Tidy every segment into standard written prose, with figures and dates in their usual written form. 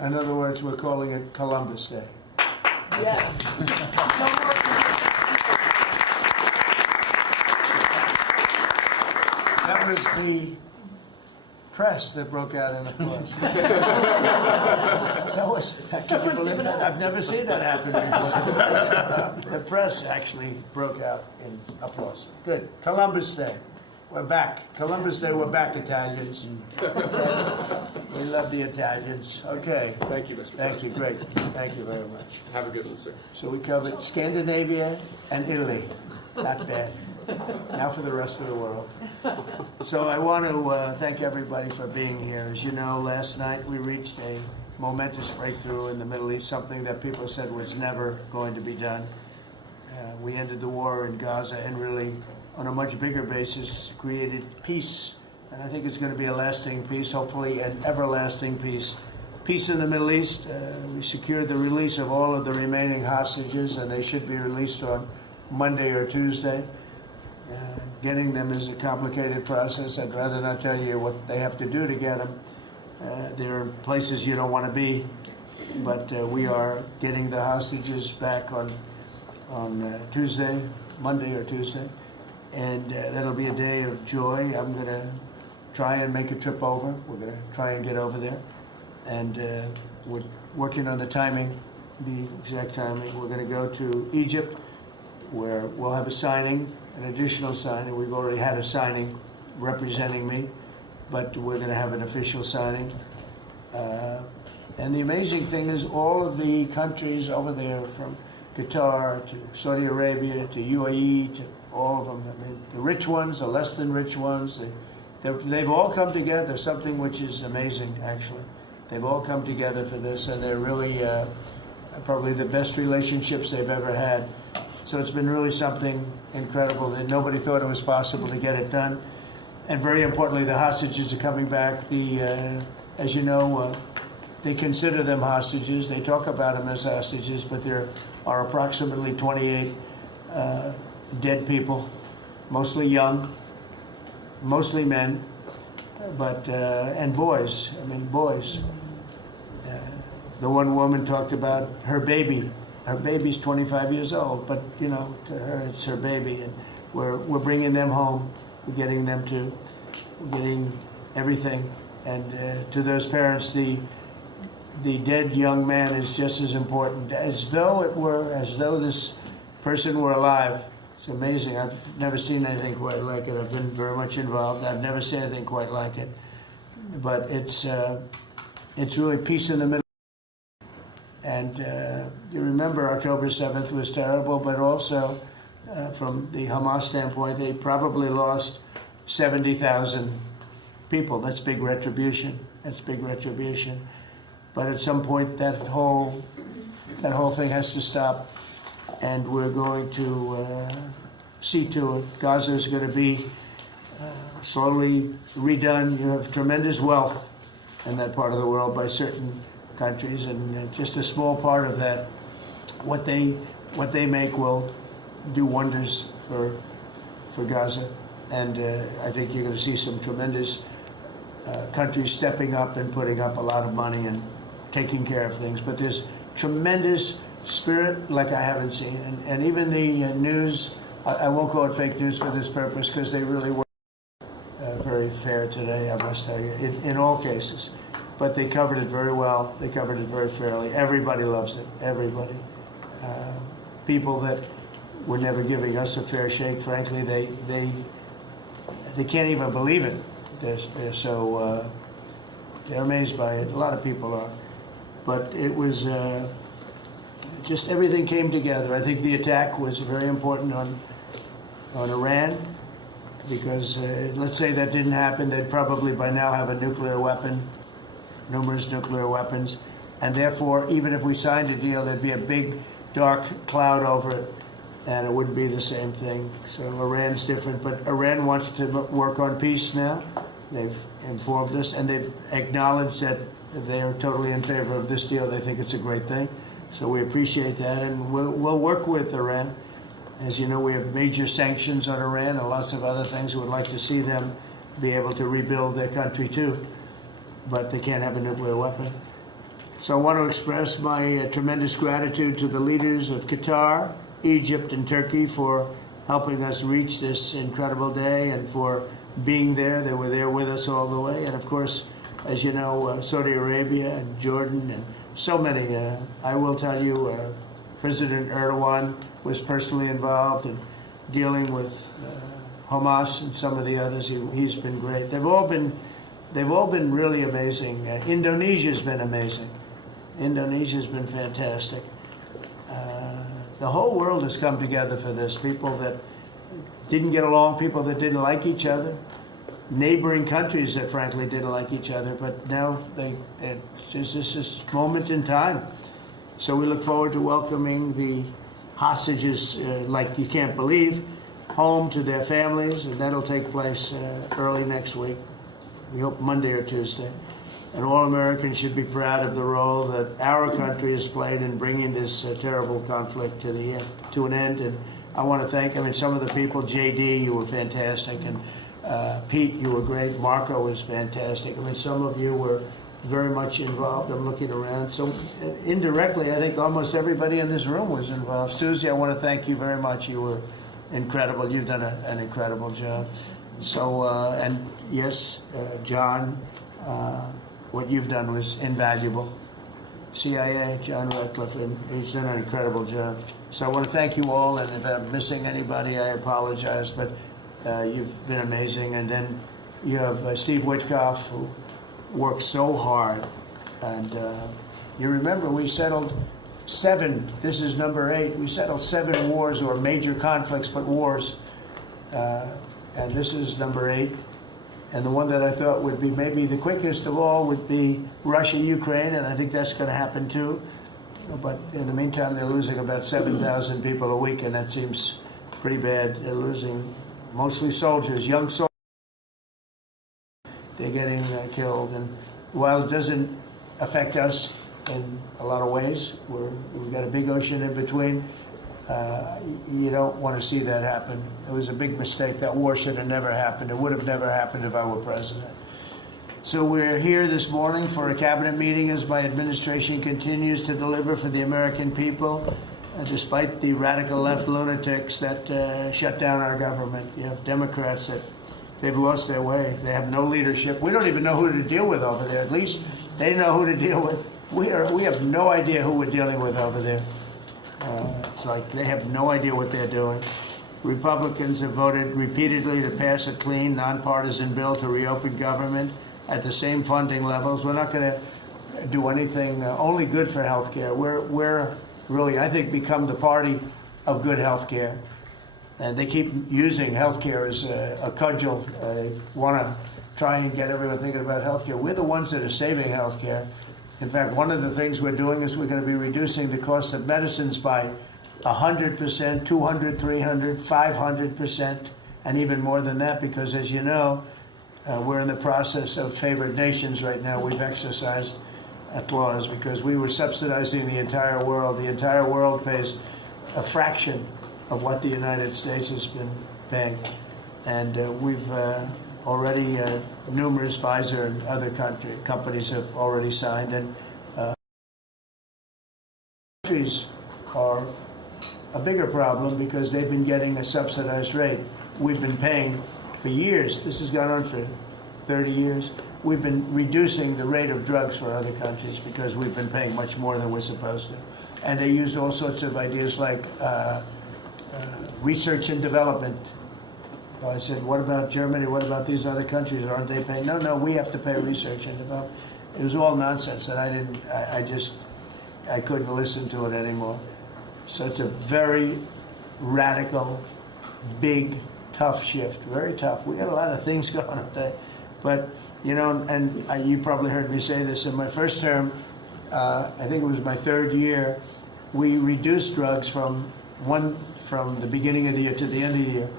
In other words, we're calling it Columbus Day. Yes. That was the press that broke out in applause. That was, can you believe that? I've never seen that happen before. The press actually broke out in applause. Good. Columbus Day. We're back. Columbus Day, we're back, Italians. We love the Italians. Okay. Thank you, Mr. Thank you. President. Great. Thank you very much. Have a good one, sir. So we covered Scandinavia and Italy. Not bad. Now for the rest of the world. So I want to thank everybody for being here. As you know, last night we reached a momentous breakthrough in the Middle East, something that people said was never going to be done. We ended the war in Gaza and really, on a much bigger basis, created peace. And I think it's going to be a lasting peace, hopefully an everlasting peace. Peace in the Middle East. We secured the release of all of the remaining hostages, and they should be released on Monday or Tuesday. Getting them is a complicated process. I'd rather not tell you what they have to do to get them. There are places you don't want to be, but we are getting the hostages back on Tuesday, Monday or Tuesday, and that'll be a day of joy. I'm going to try and make a trip over. We're going to try and get over there, and we're working on the timing, the exact timing. We're going to go to Egypt, where we'll have a signing, an additional signing. We've already had a signing representing me, but we're going to have an official signing. And the amazing thing is all of the countries over there, from Qatar to Saudi Arabia to UAE to all of them, I mean, the rich ones, the less than rich ones, they've all come together, something which is amazing, actually. They've all come together for this, and they're really probably the best relationships they've ever had. So it's been really something incredible that nobody thought it was possible to get it done. And very importantly, the hostages are coming back. As you know, they consider them hostages. They talk about them as hostages, but there are approximately 28 dead people, mostly young, mostly men, but and boys. I mean, boys. The one woman talked about her baby. Her baby's 25 years old, but you know, to her it's her baby, and we're bringing them home. We're getting them we're getting everything, and to those parents, the dead young man is just as important, as though this person were alive. It's amazing. I've never seen anything quite like it. I've been very much involved. I've never seen anything quite like it, but it's really peace in the middle. And you remember October 7th was terrible, but also from the Hamas standpoint, they probably lost 70,000 people. That's big retribution. That's big retribution. But at some point, that whole thing has to stop, and we're going to see to it. Gaza is going to be slowly redone. You have tremendous wealth in that part of the world by certain countries, and just a small part of that, what they make will do wonders for Gaza. And I think you're going to see some tremendous countries stepping up and putting up a lot of money and taking care of things. But there's tremendous spirit like I haven't seen, and even the news. I won't call it fake news for this purpose, because they really were very fair today, I must tell you, in all cases. But they covered it very well. They covered it very fairly. Everybody loves it. Everybody. People that were never giving us a fair shake, frankly, they can't even believe it. They're so they're amazed by it. A lot of people are. But it was just everything came together. I think the attack was very important on Iran, because let's say that didn't happen, they'd probably by now have a nuclear weapon. Numerous nuclear weapons, and therefore, even if we signed a deal, there'd be a big dark cloud over it, and it wouldn't be the same thing. So Iran's different, but Iran wants to work on peace now. They've informed us, and they've acknowledged that they are totally in favor of this deal. They think it's a great thing, so we appreciate that, and we'll work with Iran. As you know, we have major sanctions on Iran and lots of other things. We would like to see them be able to rebuild their country too. But they can't have a nuclear weapon. So I want to express my tremendous gratitude to the leaders of Qatar, Egypt, and Turkey for helping us reach this incredible day and for being there. They were there with us all the way. And of course, as you know, Saudi Arabia and Jordan and so many. I will tell you, President Erdogan was personally involved in dealing with Hamas and some of the others. He's been great. They've all been really amazing. Indonesia's been amazing. Indonesia's been fantastic. The whole world has come together for this. People that didn't get along, people that didn't like each other, neighboring countries that frankly didn't like each other, but now it's just this moment in time. So we look forward to welcoming the hostages like you can't believe home to their families, and that'll take place early next week. We hope Monday or Tuesday. And all Americans should be proud of the role that our country has played in bringing this terrible conflict to an end. And I want to thank, some of the people, JD, you were fantastic, and Pete, you were great. Marco was fantastic. Some of you were very much involved. I'm looking around. So indirectly, I think almost everybody in this room was involved. Susie, I want to thank you very much. You were incredible. You've done an incredible job. So, and yes, John, what you've done was invaluable. CIA, John Ratcliffe, and he's done an incredible job. So I want to thank you all, and if I'm missing anybody, I apologize, but you've been amazing. And then you have Steve Witkoff, who worked so hard. And you remember we settled 7, this is number 8, we settled 7 wars or major conflicts, but wars. And this is number 8. And the one that I thought would be maybe the quickest of all would be Russia-Ukraine, and I think that's going to happen too. But in the meantime, they're losing about 7,000 people a week, and that seems pretty bad. They're losing mostly soldiers, young soldiers. They're getting killed. And while it doesn't affect us in a lot of ways, we've got a big ocean in between, you don't want to see that happen. It was a big mistake. That war should have never happened. It would have never happened if I were president. So we're here this morning for a cabinet meeting as my administration continues to deliver for the American people, despite the radical left lunatics that shut down our government. You have Democrats that they've lost their way. They have no leadership. We don't even know who to deal with over there. At least they know who to deal with. We have no idea who we're dealing with over there. It's like they have no idea what they're doing. Republicans have voted repeatedly to pass a clean, nonpartisan bill to reopen government at the same funding levels. We're not going to do anything only good for health care. We're really, I think, become the party of good health care. And they keep using health care as a cudgel. They want to try and get everyone thinking about health care. We're the ones that are saving health care. In fact, one of the things we're doing is we're going to be reducing the cost of medicines by 100%, 200, 300, 500%, and even more than that, because as you know, we're in the process of favored nations right now. We've exercised a clause because we were subsidizing the entire world. The entire world pays a fraction of what the United States has been paying. And we've already, numerous Pfizer and other companies have already signed. And countries are a bigger problem because they've been getting a subsidized rate. We've been paying for years. This has gone on for 30 years. We've been reducing the rate of drugs for other countries because we've been paying much more than we're supposed to. And they used all sorts of ideas like research and development. I said, what about Germany? What about these other countries? Aren't they paying? No, we have to pay research and development. It was all nonsense, and I couldn't listen to it anymore. So it's a very radical, big, tough shift. Very tough. We got a lot of things going on there. But, you know, and you probably heard me say this in my first term, I think it was my 3rd year, we reduced drugs from the beginning of the year to the end of the year.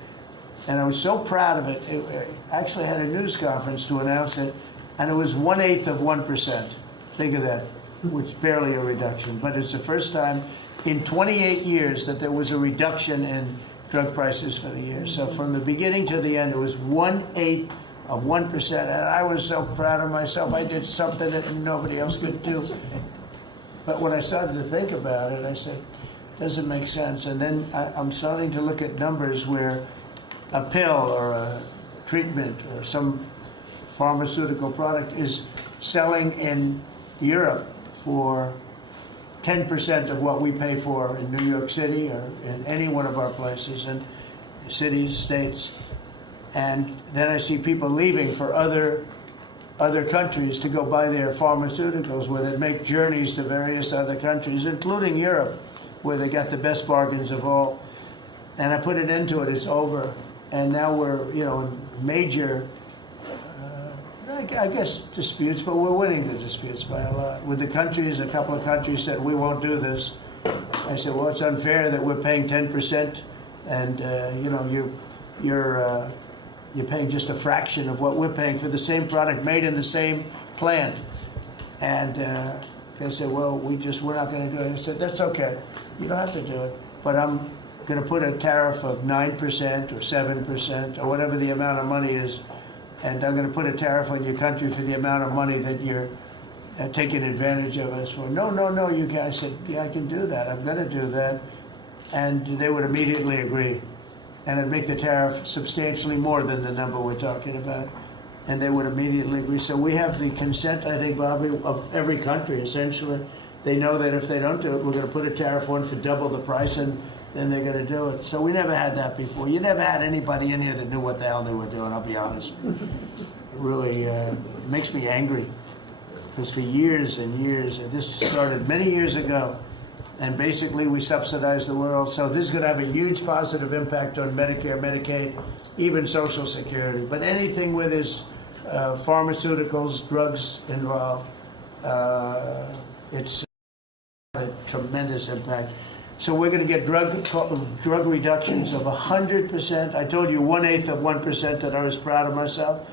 And I was so proud of it. I actually had a news conference to announce it, and it was 1/8 of 1%. Think of that, which is barely a reduction. But it's the first time in 28 years that there was a reduction in drug prices for the year. So from the beginning to the end, it was 1/8 of 1%. And I was so proud of myself. I did something that nobody else could do. But when I started to think about it, I said, doesn't make sense. And then I'm starting to look at numbers where a pill or a treatment or some pharmaceutical product is selling in Europe for 10% of what we pay for in New York City or in any one of our places, and cities, states. And then I see people leaving for other countries to go buy their pharmaceuticals, where they make journeys to various other countries, including Europe, where they got the best bargains of all. And I put an end to it. It's over. And now we're, in major, I guess, disputes, but we're winning the disputes by a lot. With the countries, a couple of countries said, we won't do this. I said, well, it's unfair that we're paying 10%, and, you're paying just a fraction of what we're paying for the same product made in the same plant. And they said, well, we're not going to do it. I said, that's okay. You don't have to do it. But I'm going to put a tariff of 9% or 7% or whatever the amount of money is. And I'm going to put a tariff on your country for the amount of money that you're taking advantage of us for. No, you can't. I said, yeah, I can do that. I'm going to do that. And they would immediately agree. And it'd make the tariff substantially more than the number we're talking about. And they would immediately agree. So we have the consent, I think, Bobby, of every country, essentially. They know that if they don't do it, we're going to put a tariff on for double the price, and then they're going to do it. So we never had that before. You never had anybody in here that knew what the hell they were doing, I'll be honest. It really it makes me angry. Because for years and years, and this started many years ago, and basically we subsidize the world. So this is going to have a huge positive impact on Medicare, Medicaid, even Social Security. But anything where there's pharmaceuticals, drugs involved, it's a tremendous impact. So we're going to get drug reductions of 100%. I told you 1/8 of 1% that I was proud of myself.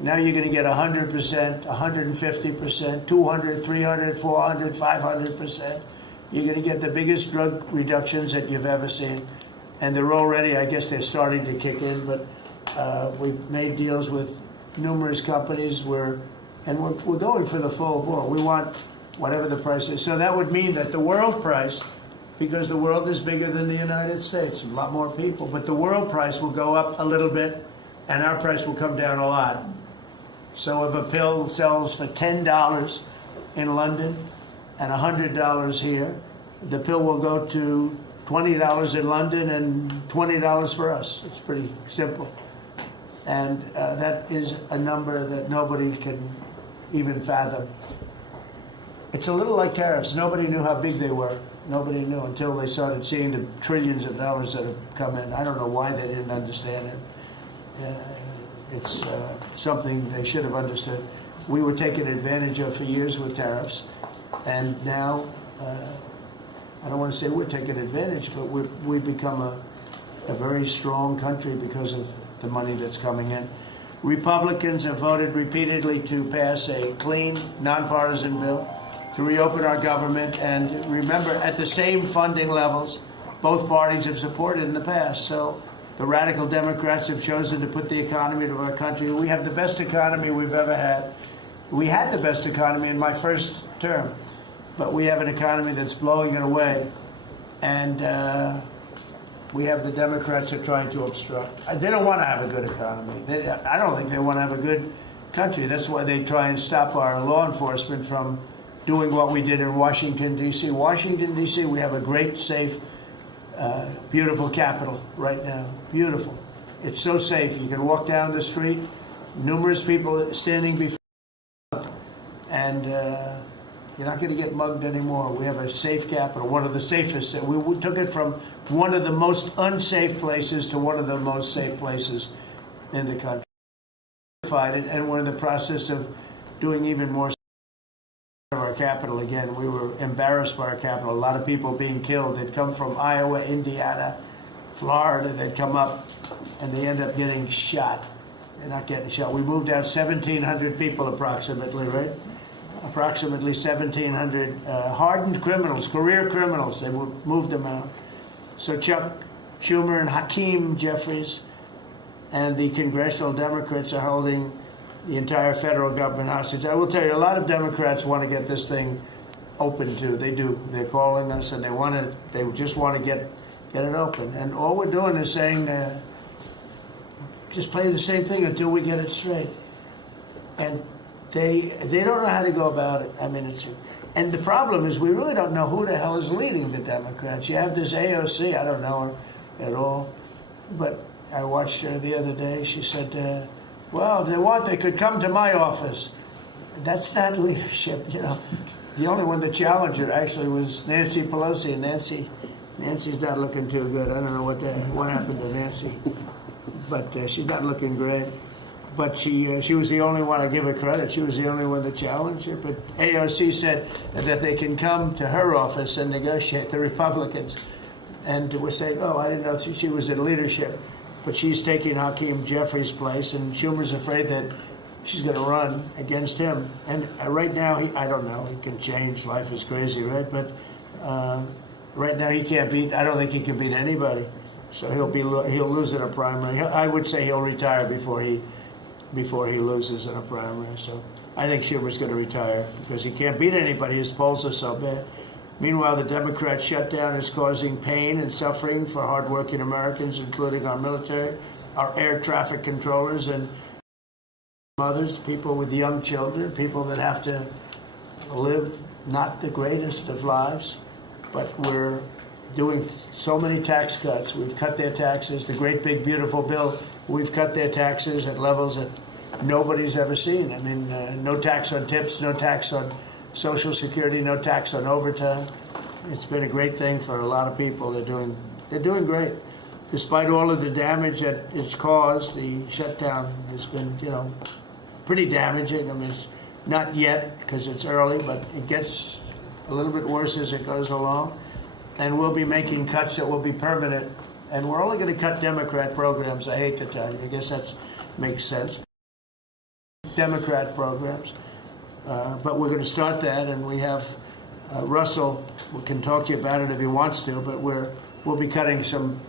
Now you're going to get 100%, 150%, 200, 300, 400, 500%. You're going to get the biggest drug reductions that you've ever seen. And they're already, I guess they're starting to kick in, but we've made deals with numerous companies and we're going for the full bore. We want whatever the price is. So that would mean that the world price, because the world is bigger than the United States, a lot more people, but the world price will go up a little bit and our price will come down a lot. So if a pill sells for $10 in London and $100 here, the pill will go to $20 in London and $20 for us. It's pretty simple. And that is a number that nobody can even fathom. It's a little like tariffs. Nobody knew how big they were. Nobody knew until they started seeing the trillions of dollars that have come in. I don't know why they didn't understand it. It's something they should have understood. We were taken advantage of for years with tariffs, and now I don't want to say we're taking advantage, but we've become a very strong country because of the money that's coming in. Republicans have voted repeatedly to pass a clean, nonpartisan bill to reopen our government, and remember, at the same funding levels both parties have supported in the past. So the radical Democrats have chosen to put the economy of our country. We have the best economy we've ever had. We had the best economy in my first term, but we have an economy that's blowing it away, and we have the Democrats that are trying to obstruct. They don't want to have a good economy. I don't think they want to have a good country. That's why they try and stop our law enforcement from doing what we did in Washington, D.C. Washington, D.C., we have a great, safe, beautiful capital right now. Beautiful. It's so safe. You can walk down the street, numerous people standing before you, and you're not going to get mugged anymore. We have a safe capital, one of the safest. We took it from one of the most unsafe places to one of the most safe places in the country. And we're in the process of doing even more of our capital again. We were embarrassed by our capital. A lot of people being killed. They'd come from Iowa, Indiana, Florida. They'd come up and they end up getting shot. They're not getting shot. We moved out 1,700 people approximately, right? Approximately 1,700 hardened criminals, career criminals. They moved them out. So Chuck Schumer and Hakeem Jeffries and the congressional Democrats are holding the entire federal government hostage. I will tell you, a lot of Democrats want to get this thing open to. They do. They're calling us, and they just want to get it open. And all we're doing is saying, just play the same thing until we get it straight. And they don't know how to go about it. I mean, and the problem is we really don't know who the hell is leading the Democrats. You have this AOC. I don't know her at all, but I watched her the other day. She said, well, if they want, they could come to my office. That's not leadership, you know. The only one that challenged her actually was Nancy Pelosi, and Nancy's not looking too good. I don't know what happened to Nancy, but she's not looking great. But she was the only one, I give her credit, she was the only one that challenged her. But AOC said that they can come to her office and negotiate, the Republicans. And we're saying, oh, I didn't know she was in leadership. But she's taking Hakeem Jeffries' place, and Schumer's afraid that she's going to run against him. And right now, I don't know, he can change, life is crazy, right? But right now he can't beat, I don't think he can beat anybody. So he'll lose in a primary. I would say he'll retire before he loses in a primary. So I think Schumer's going to retire because he can't beat anybody. His polls are so bad. Meanwhile, the Democrat shutdown is causing pain and suffering for hardworking Americans, including our military, our air traffic controllers, and mothers, people with young children, people that have to live not the greatest of lives. But we're doing so many tax cuts. We've cut their taxes. The great big beautiful bill, we've cut their taxes at levels that nobody's ever seen. I mean, no tax on tips, no tax on Social Security, no tax on overtime. It's been a great thing for a lot of people. They're doing great. Despite all of the damage that it's caused, the shutdown has been, you know, pretty damaging. I mean, it's not yet because it's early, but it gets a little bit worse as it goes along. And we'll be making cuts that will be permanent. And we're only going to cut Democrat programs, I hate to tell you. I guess that makes sense. Democrat programs. But we're going to start that, and we have Russell, we can talk to you about it if he wants to, but we'll be cutting some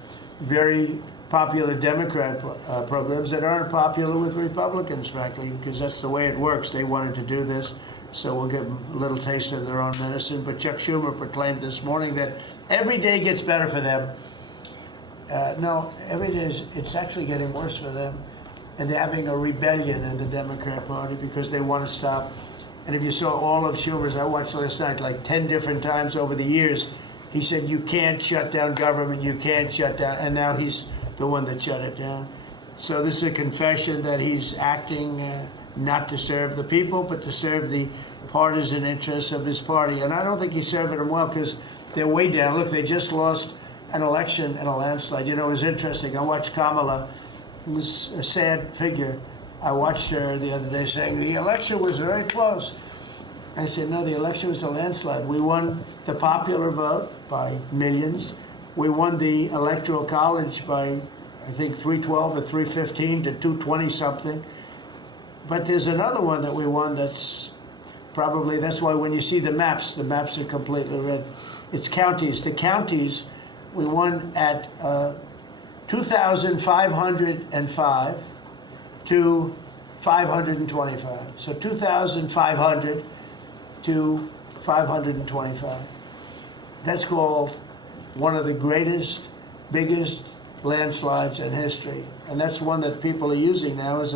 very popular Democrat programs that aren't popular with Republicans, frankly, because that's the way it works. They wanted to do this, so we'll give them a little taste of their own medicine. But Chuck Schumer proclaimed this morning that every day gets better for them. No, every day it's actually getting worse for them. And they're having a rebellion in the Democrat Party because they want to stop. And if you saw all of Schumer's, I watched last night like 10 different times over the years, he said, you can't shut down government, you can't shut down, and now he's the one that shut it down. So this is a confession that he's acting not to serve the people, but to serve the partisan interests of his party. And I don't think he's serving them well because they're way down. Look, they just lost an election in a landslide. You know, it was interesting. I watched Kamala, who was a sad figure. I watched her the other day saying the election was very close. I said, no, the election was a landslide. We won the popular vote by millions. We won the Electoral College by, I think, 312 or 315 to 220 something. But there's another one that we won that's probably, that's why when you see the maps are completely red. It's counties. The counties, we won at 2,505 to 525. So 2,500 to 525. That's called one of the greatest, biggest landslides in history. And that's one that people are using now as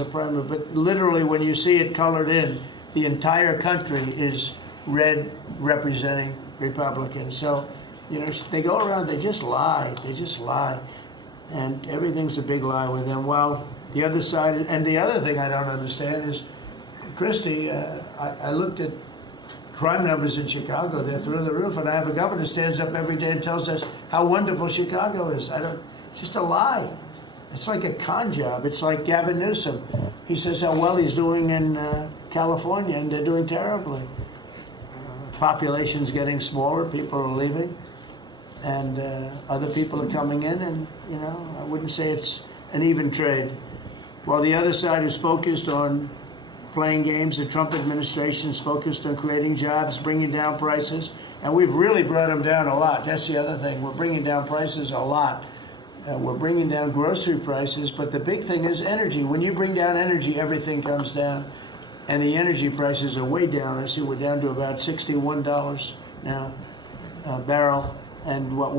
a primary. But literally, when you see it colored in, the entire country is red representing Republicans. So, you know, they go around, they just lie. They just lie. And everything's a big lie with them. Well, the other side, and the other thing I don't understand is, Christie, I looked at crime numbers in Chicago. They're through the roof. And I have a governor who stands up every day and tells us how wonderful Chicago is. It's just a lie. It's like a con job. It's like Gavin Newsom. He says how well he's doing in California, and they're doing terribly. Population's getting smaller. People are leaving. And other people are coming in, and, you know, I wouldn't say it's an even trade. While the other side is focused on playing games, the Trump administration is focused on creating jobs, bringing down prices, and we've really brought them down a lot. That's the other thing. We're bringing down prices a lot. We're bringing down grocery prices, but the big thing is energy. When you bring down energy, everything comes down. and the energy prices are way down. I see we're down to about $61 now a barrel, and what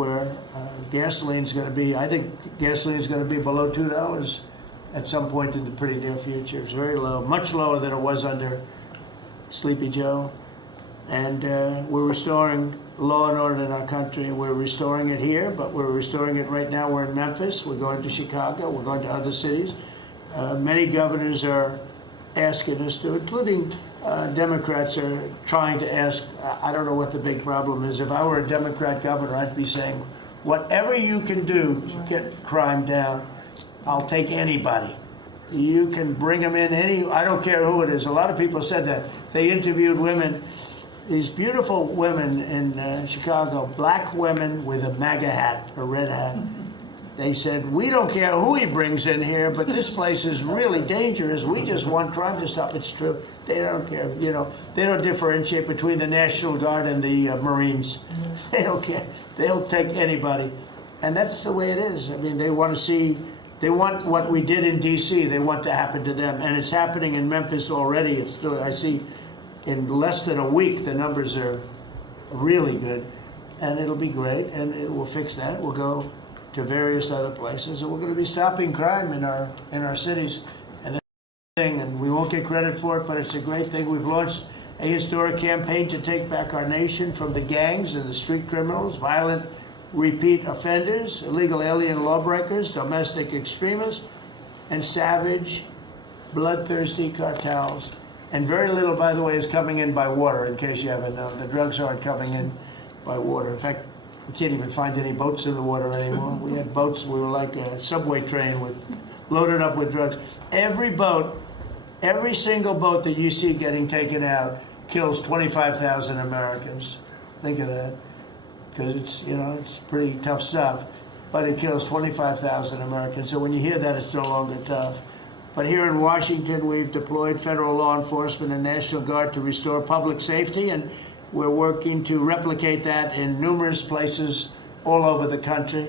gasoline's going to be, I think gasoline's going to be below $2 at some point in the pretty near future. It's very low, much lower than it was under Sleepy Joe. And we're restoring law and order in our country. We're restoring it here, but we're restoring it right now. We're in Memphis. We're going to Chicago. We're going to other cities. Many governors are asking us to, including Democrats are trying to ask. I don't know what the big problem is. If I were a Democrat governor, I'd be saying, whatever you can do to get crime down, I'll take anybody. You can bring them in I don't care who it is. A lot of people said that. They interviewed women, these beautiful women in Chicago, black women with a MAGA hat, a red hat. They said, we don't care who he brings in here, but this place is really dangerous. We just want crime to stop. It's true. They don't care. You know, they don't differentiate between the National Guard and the Marines. They don't care. They'll take anybody. And that's the way it is. I mean, they want what we did in D.C., they want to happen to them. And it's happening in Memphis already. I see in less than a week, the numbers are really good. And it'll be great. And we'll fix that. We'll go to various other places, and we're going to be stopping crime in our cities. And we won't get credit for it, but it's a great thing. We've launched a historic campaign to take back our nation from the gangs and the street criminals, violent repeat offenders, illegal alien lawbreakers, domestic extremists, and savage, bloodthirsty cartels. And very little, by the way, is coming in by water, in case you haven't known. The drugs aren't coming in by water. In fact, we can't even find any boats in the water anymore. We had boats, we were like a subway train loaded up with drugs. Every single boat that you see getting taken out kills 25,000 Americans. Think of that. Because it's pretty tough stuff. But it kills 25,000 Americans. So when you hear that, it's no longer tough. But here in Washington, we've deployed federal law enforcement and National Guard to restore public safety, and we're working to replicate that in numerous places all over the country.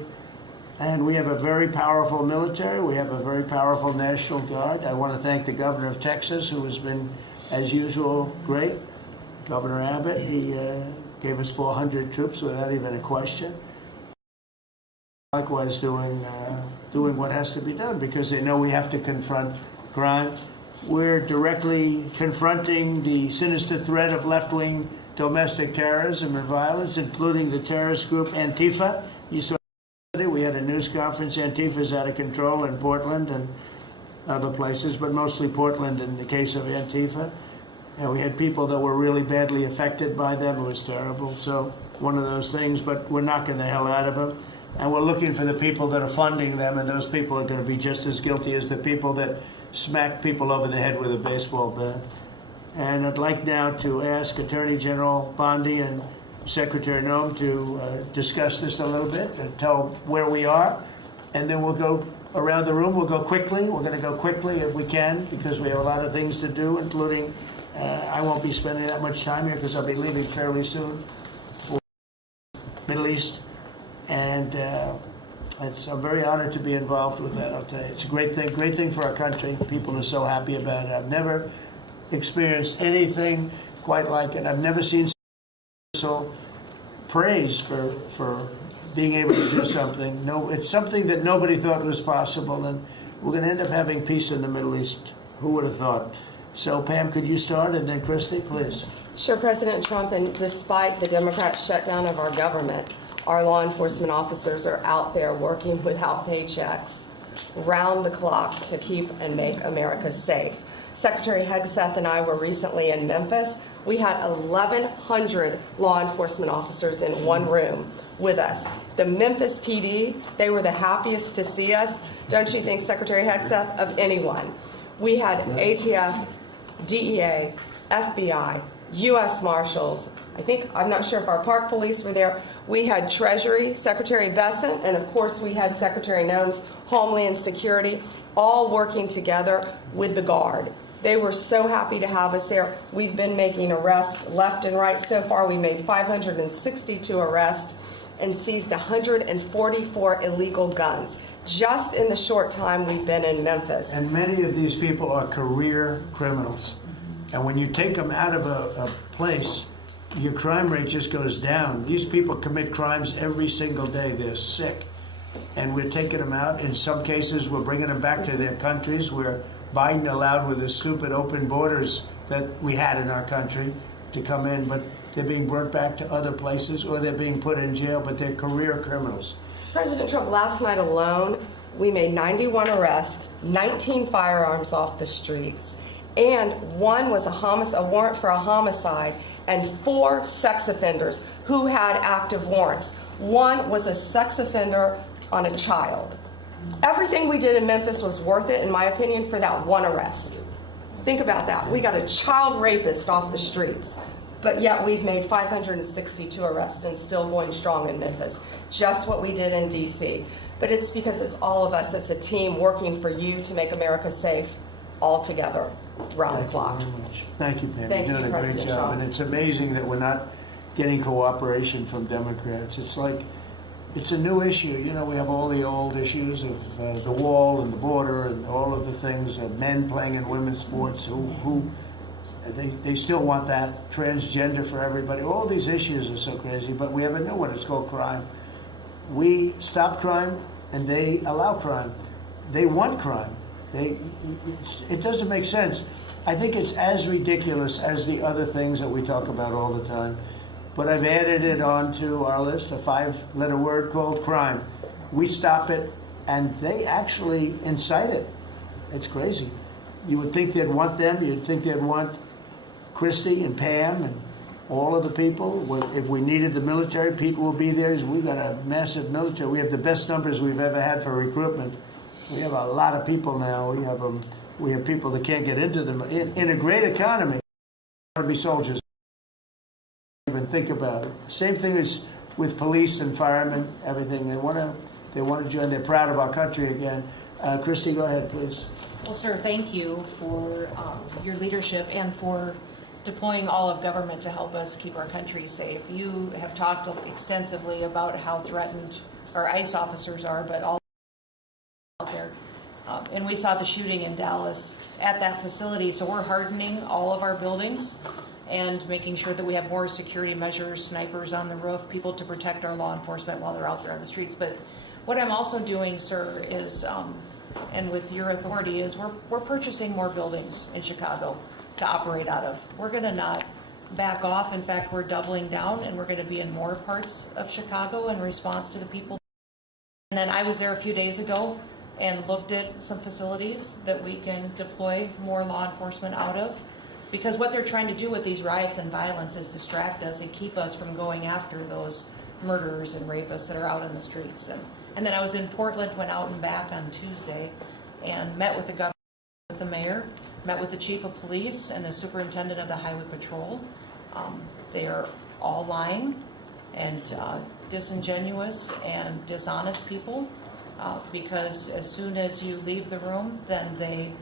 And we have a very powerful military. We have a very powerful National Guard. I want to thank the governor of Texas, who has been, as usual, great. Governor Abbott, he gave us 400 troops without even a question. Likewise, doing what has to be done, because they know we have to confront crime. We're directly confronting the sinister threat of left-wing domestic terrorism and violence, including the terrorist group Antifa. You saw we had a news conference. Antifa's out of control in Portland and other places, but mostly Portland in the case of Antifa. And we had people that were really badly affected by them. It was terrible. So one of those things, but we're knocking the hell out of them. And we're looking for the people that are funding them, and those people are going to be just as guilty as the people that smack people over the head with a baseball bat. And I'd like now to ask Attorney General Bondi and Secretary Noem to discuss this a little bit and tell where we are. And then we'll go around the room. We'll go quickly. We're going to go quickly if we can, because we have a lot of things to do, including I won't be spending that much time here because I'll be leaving fairly soon for Middle East. And I'm very honored to be involved with that, I'll tell you. It's a great thing for our country. People are so happy about it. I've never experienced anything quite like it. I've never seen so praise for being able to do something. No, it's something that nobody thought was possible, and we're going to end up having peace in the Middle East. Who would have thought? So, Pam, could you start, and then Christy, please. Sure, President Trump, and despite the Democrat shutdown of our government, our law enforcement officers are out there working without paychecks, round the clock, to keep and make America safe. Secretary Hegseth and I were recently in Memphis. We had 1,100 law enforcement officers in one room with us. The Memphis PD, they were the happiest to see us, don't you think, Secretary Hegseth, of anyone. We had ATF, DEA, FBI, U.S. Marshals. I'm not sure if our park police were there. We had Treasury, Secretary Bessent, and of course we had Secretary Noem's Homeland Security, all working together with the Guard. They were so happy to have us there. We've been making arrests left and right. So far, we made 562 arrests and seized 144 illegal guns just in the short time we've been in Memphis. And many of these people are career criminals. And when you take them out of a place, your crime rate just goes down. These people commit crimes every single day. They're sick. And we're taking them out. In some cases, we're bringing them back to their countries where Biden allowed, with the stupid open borders that we had in our country, to come in. But they're being brought back to other places, or they're being put in jail, but they're career criminals. President Trump, last night alone, we made 91 arrests, 19 firearms off the streets, and one was a warrant for a homicide, and 4 sex offenders who had active warrants. One was a sex offender on a child. Everything we did in Memphis was worth it, in my opinion, for that one arrest. Think about that. We got a child rapist off the streets, but yet we've made 562 arrests and still going strong in Memphis. Just what we did in D.C. But it's because it's all of us as a team working for you to make America safe, all together, round the clock. Thank you very much. Thank you, Pam. Thank You're you, doing a great President job. Trump. And it's amazing that we're not getting cooperation from Democrats. It's like, it's a new issue. You know, we have all the old issues of the wall and the border and all of the things, men playing in women's sports who they still want that, transgender for everybody. All these issues are so crazy, but we have a new one. It's called crime. We stop crime, and they allow crime. They want crime. It doesn't make sense. I think it's as ridiculous as the other things that we talk about all the time. But I've added it onto our list, a 5-letter word called crime. We stop it, and they actually incite it. It's crazy. You would think they'd want them. You'd think they'd want Christy and Pam and all of the people. If we needed the military, Pete will be there. We've got a massive military. We have the best numbers we've ever had for recruitment. We have a lot of people now. We have people that can't get into them. In a great economy, want to be soldiers. Even think about it. Same thing as with police and firemen, everything. They want to join. They're proud of our country again. Christy, go ahead, please. Well, sir, thank you for your leadership and for deploying all of government to help us keep our country safe. You have talked extensively about how threatened our ICE officers are, but all out there. And we saw the shooting in Dallas at that facility, so we're hardening all of our buildings and making sure that we have more security measures, snipers on the roof, people to protect our law enforcement while they're out there on the streets. But what I'm also doing, sir, is, and with your authority, is we're purchasing more buildings in Chicago to operate out of. We're going to not back off. In fact, we're doubling down, and we're going to be in more parts of Chicago in response to the people. And then I was there a few days ago and looked at some facilities that we can deploy more law enforcement out of. Because what they're trying to do with these riots and violence is distract us and keep us from going after those murderers and rapists that are out in the streets. And then I was in Portland, went out and back on Tuesday, and met with the governor, with the mayor, met with the chief of police and the superintendent of the highway patrol. They are all lying and disingenuous and dishonest people because as soon as you leave the room, then they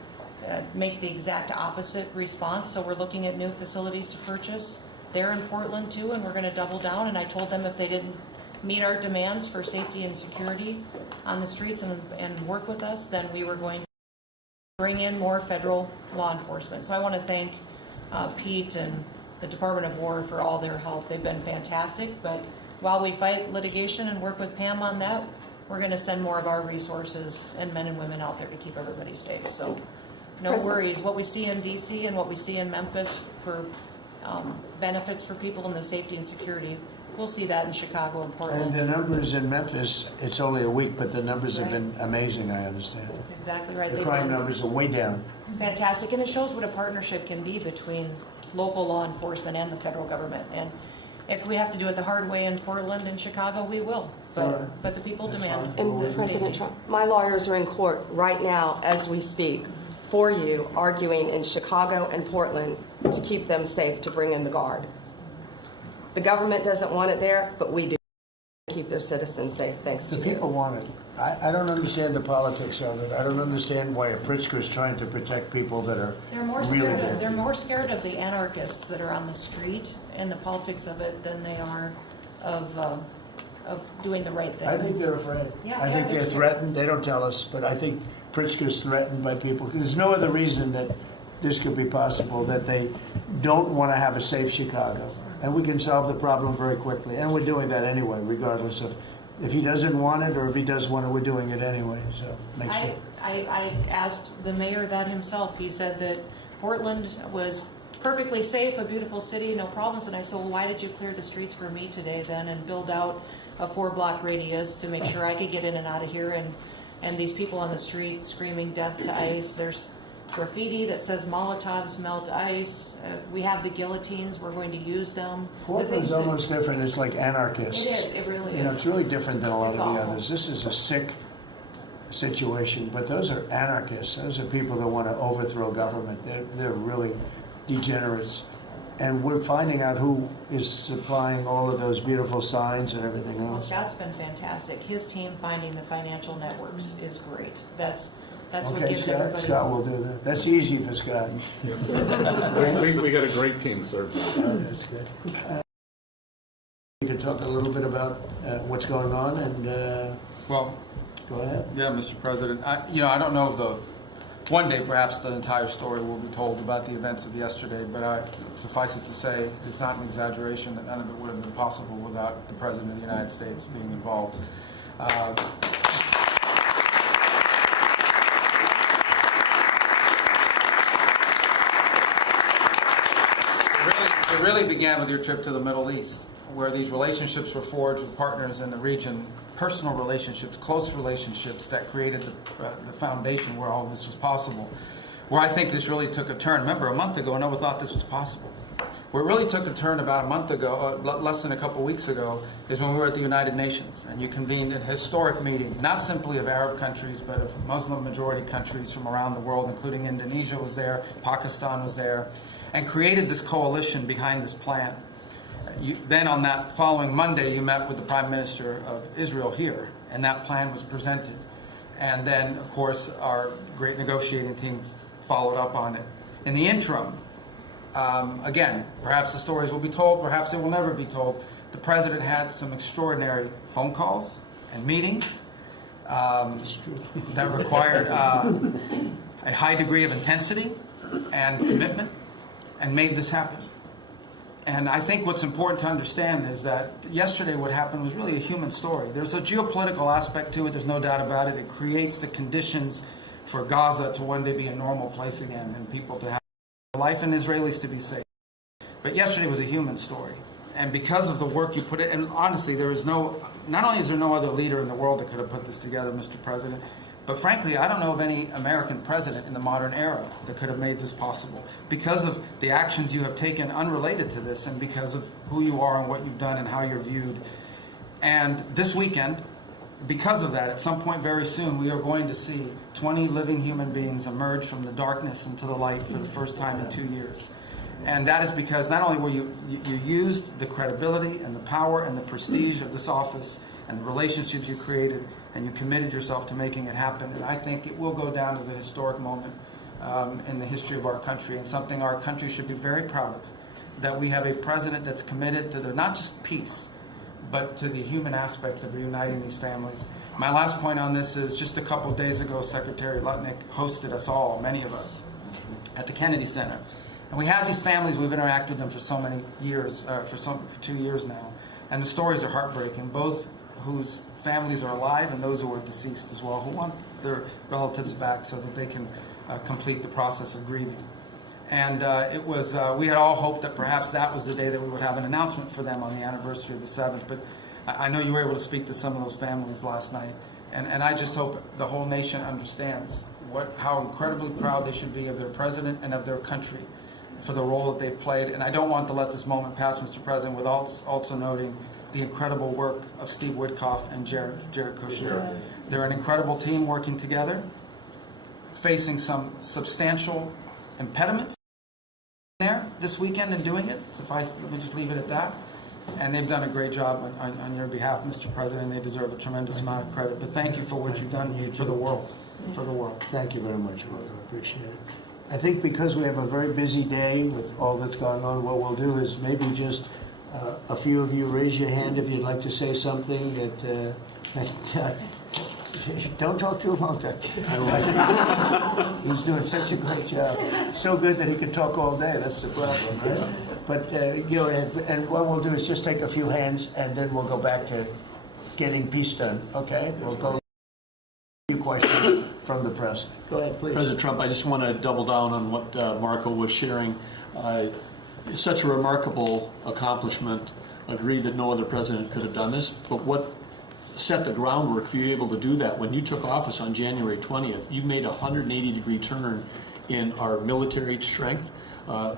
make the exact opposite response. So we're looking at new facilities to purchase. They're in Portland too, and we're going to double down. And I told them if they didn't meet our demands for safety and security on the streets and work with us, then we were going to bring in more federal law enforcement. So I want to thank Pete and the Department of War for all their help. They've been fantastic. But while we fight litigation and work with Pam on that, we're going to send more of our resources and men and women out there to keep everybody safe. So no worries. What we see in D.C. and what we see in Memphis for benefits for people in the safety and security, we'll see that in Chicago and Portland. And the numbers in Memphis, it's only a week, but the numbers have Right. been amazing, I understand. That's exactly right. The They've crime been numbers are way down. fantastic, and it shows what a partnership can be between local law enforcement and the federal government. And if we have to do it the hard way in Portland and Chicago, we will. But the people That's demand fine. And the President safety. Trump, my lawyers are in court right now as we speak for you, arguing in Chicago and Portland to keep them safe, to bring in the guard. The government doesn't want it there, but we do keep their citizens safe, thanks to The you. people want it. I don't understand the politics of it. I don't understand why a Pritzker is trying to protect people that are They're more really scared bad. of, they're more scared of the anarchists that are on the street and the politics of it than they are of doing the right thing. I think they're afraid. Yeah, I yeah, think they're they're threatened. They don't tell us, but I think Pritzker's threatened by people. There's no other reason that this could be possible, that they don't want to have a safe Chicago. And we can solve the problem very quickly. And we're doing that anyway, regardless of if he doesn't want it or if he does want it, we're doing it anyway. So make sure. I asked the mayor that himself. He said that Portland was perfectly safe, a beautiful city, no problems. And I said, well, why did you clear the streets for me today then and build out a 4-block radius to make sure I could get in and out of here? And these people on the street screaming death to ICE. There's graffiti that says Molotovs melt ice. We have the guillotines. We're going to use them. Portland's almost different. It's like anarchists. It is. It really is. You know, it's really different than a lot It's of the awful. others. This is a sick situation, but those are anarchists. Those are people that want to overthrow government. They're really degenerates. And we're finding out who is supplying all of those beautiful signs and everything Well, else. Scott's been fantastic. His team finding the financial networks is great. That's what Okay, gives everybody. Scott will do that. That's easy for Scott. Yes, sir. We got a great team, sir. Oh, that's good. You could talk a little bit about what's going on, and Well, go ahead. yeah, Mr. President. I don't know if one day perhaps the entire story will be told about the events of yesterday, but suffice it to say, it's not an exaggeration that none of it would have been possible without the President of the United States being involved. It really began with your trip to the Middle East, where these relationships were forged with partners in the region, personal relationships, close relationships that created the foundation where all of this was possible. Where I think this really took a turn. Remember, a month ago, no one thought this was possible. Where it really took a turn about a month ago, less than a couple weeks ago, is when we were at the United Nations, and you convened a historic meeting, not simply of Arab countries, but of Muslim-majority countries from around the world, including Indonesia was there, Pakistan was there, and created this coalition behind this plan. Then on that following Monday, you met with the Prime Minister of Israel here, and that plan was presented. And then, of course, our great negotiating team followed up on it. In the interim, again, perhaps the stories will be told, perhaps they will never be told. The President had some extraordinary phone calls and meetings that required a high degree of intensity and commitment, and made this happen. And I think what's important to understand is that yesterday what happened was really a human story. There's a geopolitical aspect to it, there's no doubt about it. It creates the conditions for Gaza to one day be a normal place again and people to have life and Israelis to be safe. But yesterday was a human story. And because of the work you put in, and honestly, not only is there no other leader in the world that could have put this together, Mr. President, but frankly, I don't know of any American president in the modern era that could have made this possible. Because of the actions you have taken unrelated to this, and because of who you are and what you've done and how you're viewed. And this weekend, because of that, at some point very soon, we are going to see 20 living human beings emerge from the darkness into the light for the first time in 2 years. And that is because not only were you used the credibility and the power and the prestige of this office and the relationships you created, and you committed yourself to making it happen. And I think it will go down as a historic moment in the history of our country, and something our country should be very proud of, that we have a president that's committed to not just peace, but to the human aspect of reuniting these families. My last point on this is just a couple of days ago, Secretary Lutnick hosted us all, many of us, at the Kennedy Center. And we have these families, we've interacted with them for so many years, for 2 years now. And the stories are heartbreaking, both whose families are alive and those who are deceased as well, who want their relatives back so that they can complete the process of grieving. And we had all hoped that perhaps that was the day that we would have an announcement for them on the anniversary of the 7th. But I know you were able to speak to some of those families last night. And I just hope the whole nation understands how incredibly proud they should be of their president and of their country for the role that they've played. And I don't want to let this moment pass, Mr. President, without also noting the incredible work of Steve Witkoff and Jared Kushner. Yeah. They're an incredible team working together, facing some substantial impediments there this weekend in doing it. Let me just leave it at that. And they've done a great job on your behalf, Mr. President. They deserve a tremendous amount of credit. But thank you for what you've done for the world. For the world. Thank you very much, Rose. I appreciate it. I think because we have a very busy day with all that's going on, what we'll do is maybe just a few of you raise your hand if you'd like to say something that Don't talk too long, Doug. He's doing such a great job. So good that he could talk all day. That's the problem, right? But go ahead. And what we'll do is just take a few hands, and then we'll go back to getting peace done. Okay? We'll go a few questions from the press. Go ahead, please. President Trump, I just want to double down on what Marco was sharing. Such a remarkable accomplishment. Agree that no other president could have done this, but what set the groundwork for you able to do that? When you took office on January 20th, you made a 180-degree turn in our military strength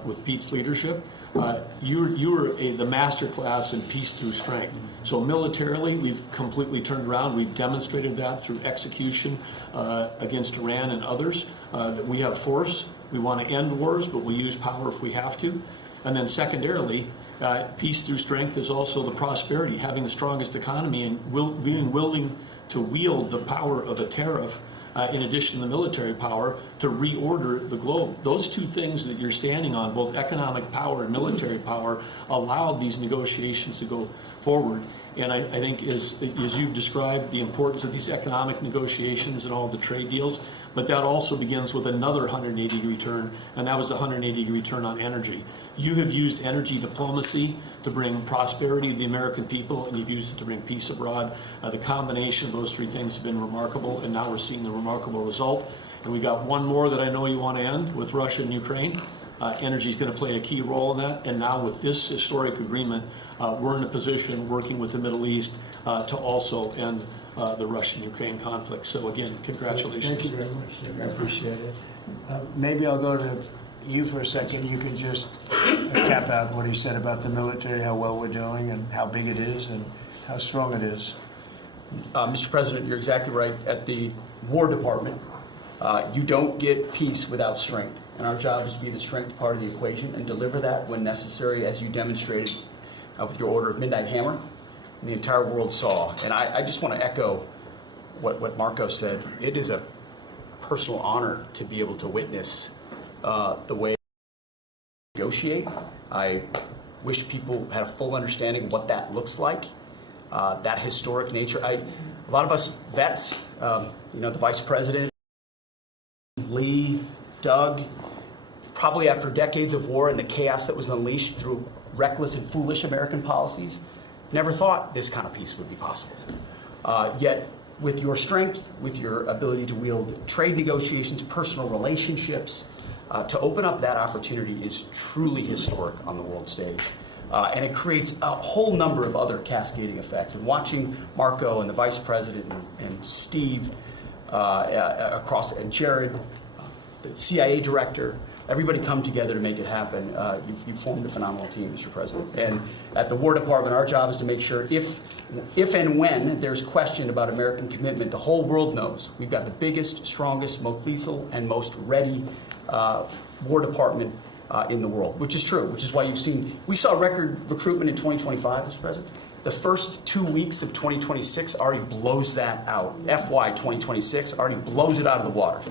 with Pete's leadership. You were the master class in peace through strength. So militarily, we've completely turned around. We've demonstrated that through execution against Iran and others, that we have force. We want to end wars, but we use power if we have to. And then secondarily, peace through strength is also the prosperity, having the strongest economy and being willing to wield the power of a tariff in addition to the military power to reorder the globe. Those two things that you're standing on, both economic power and military power, allowed these negotiations to go forward. And I think as you've described the importance of these economic negotiations and all the trade deals, but that also begins with another 180-degree turn, and that was the 180-degree turn on energy. You have used energy diplomacy to bring prosperity to the American people, and you've used it to bring peace abroad. The combination of those three things have been remarkable, and now we're seeing the remarkable result. And we got one more that I know you want to end with Russia and Ukraine. Energy is going to play a key role in that, and now with this historic agreement, we're in a position working with the Middle East to also end the Russian-Ukraine conflict. So again, congratulations. Thank you very much, Nick. I appreciate it. Maybe I'll go to you for a second. You can just cap out what he said about the military, how well we're doing, and how big it is, and how strong it is. Mr. President, you're exactly right. At the War Department, you don't get peace without strength. And our job is to be the strength part of the equation and deliver that when necessary, as you demonstrated with your Order of Midnight Hammer. And the entire world saw. And I just want to echo what Marco said. It is a personal honor to be able to witness the way we negotiate. I wish people had a full understanding of what that looks like, that historic nature. A lot of us vets, the Vice President, Lee, Doug, probably after decades of war and the chaos that was unleashed through reckless and foolish American policies, never thought this kind of peace would be possible. Yet, with your strength, with your ability to wield trade negotiations, personal relationships, to open up that opportunity is truly historic on the world stage. And it creates a whole number of other cascading effects. And watching Marco and the Vice President and Steve and Jared, the CIA director, everybody come together to make it happen. You've formed a phenomenal team, Mr. President. And at the War Department, our job is to make sure if and when there's question about American commitment, the whole world knows we've got the biggest, strongest, most lethal, and most ready War Department in the world, which is true, which is why we saw record recruitment in 2025, Mr. President. The first 2 weeks of 2026 already blows that out. FY 2026 already blows it out of the water.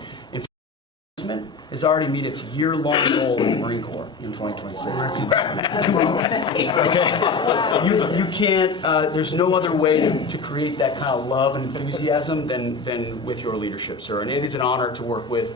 Has already met its year-long goal in the Marine Corps in 2026. 2 weeks. Okay. You can't. There's no other way to create that kind of love and enthusiasm than with your leadership, sir. And it is an honor to work with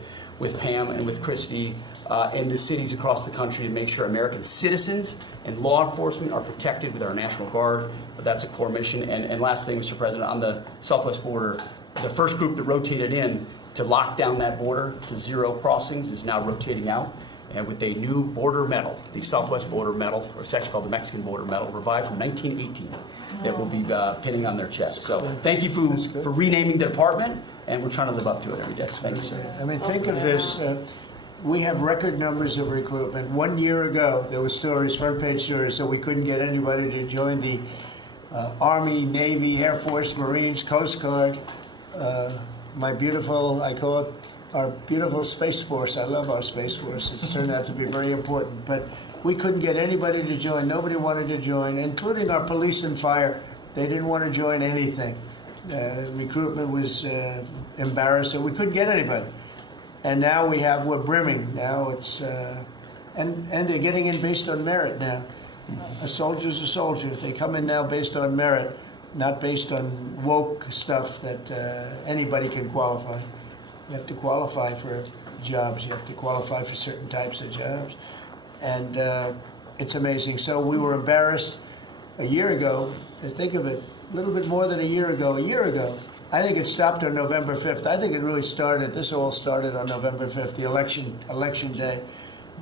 Pam and with Christy and the cities across the country to make sure American citizens and law enforcement are protected with our National Guard. But that's a core mission. And last thing, Mr. President, on the southwest border, the first group that rotated in to lock down that border to 0 crossings is now rotating out, and with a new border medal, the Southwest Border Medal, or it's actually called the Mexican Border Medal, revived from 1918, that will be pinning on their chest. So thank you for renaming the department, and we're trying to live up to it every day. Thank you, sir. I mean, think of this. We have record numbers of recruitment. 1 year ago, there were stories, front-page stories, so we couldn't get anybody to join the Army, Navy, Air Force, Marines, Coast Guard. My beautiful, I call it our beautiful Space Force. I love our Space Force. It's turned out to be very important. But we couldn't get anybody to join. Nobody wanted to join, including our police and fire. They didn't want to join anything. Recruitment was embarrassing. We couldn't get anybody. And now we're brimming. Now it's, and they're getting in based on merit now. A soldier's a soldier. They come in now based on merit. not based on woke stuff that anybody can qualify. You have to qualify for jobs. You have to qualify for certain types of jobs. And it's amazing. So we were embarrassed a year ago. Think of it, a little bit more than a year ago. I think it stopped on November 5th. I think it really started, this all started on November 5th, the election day.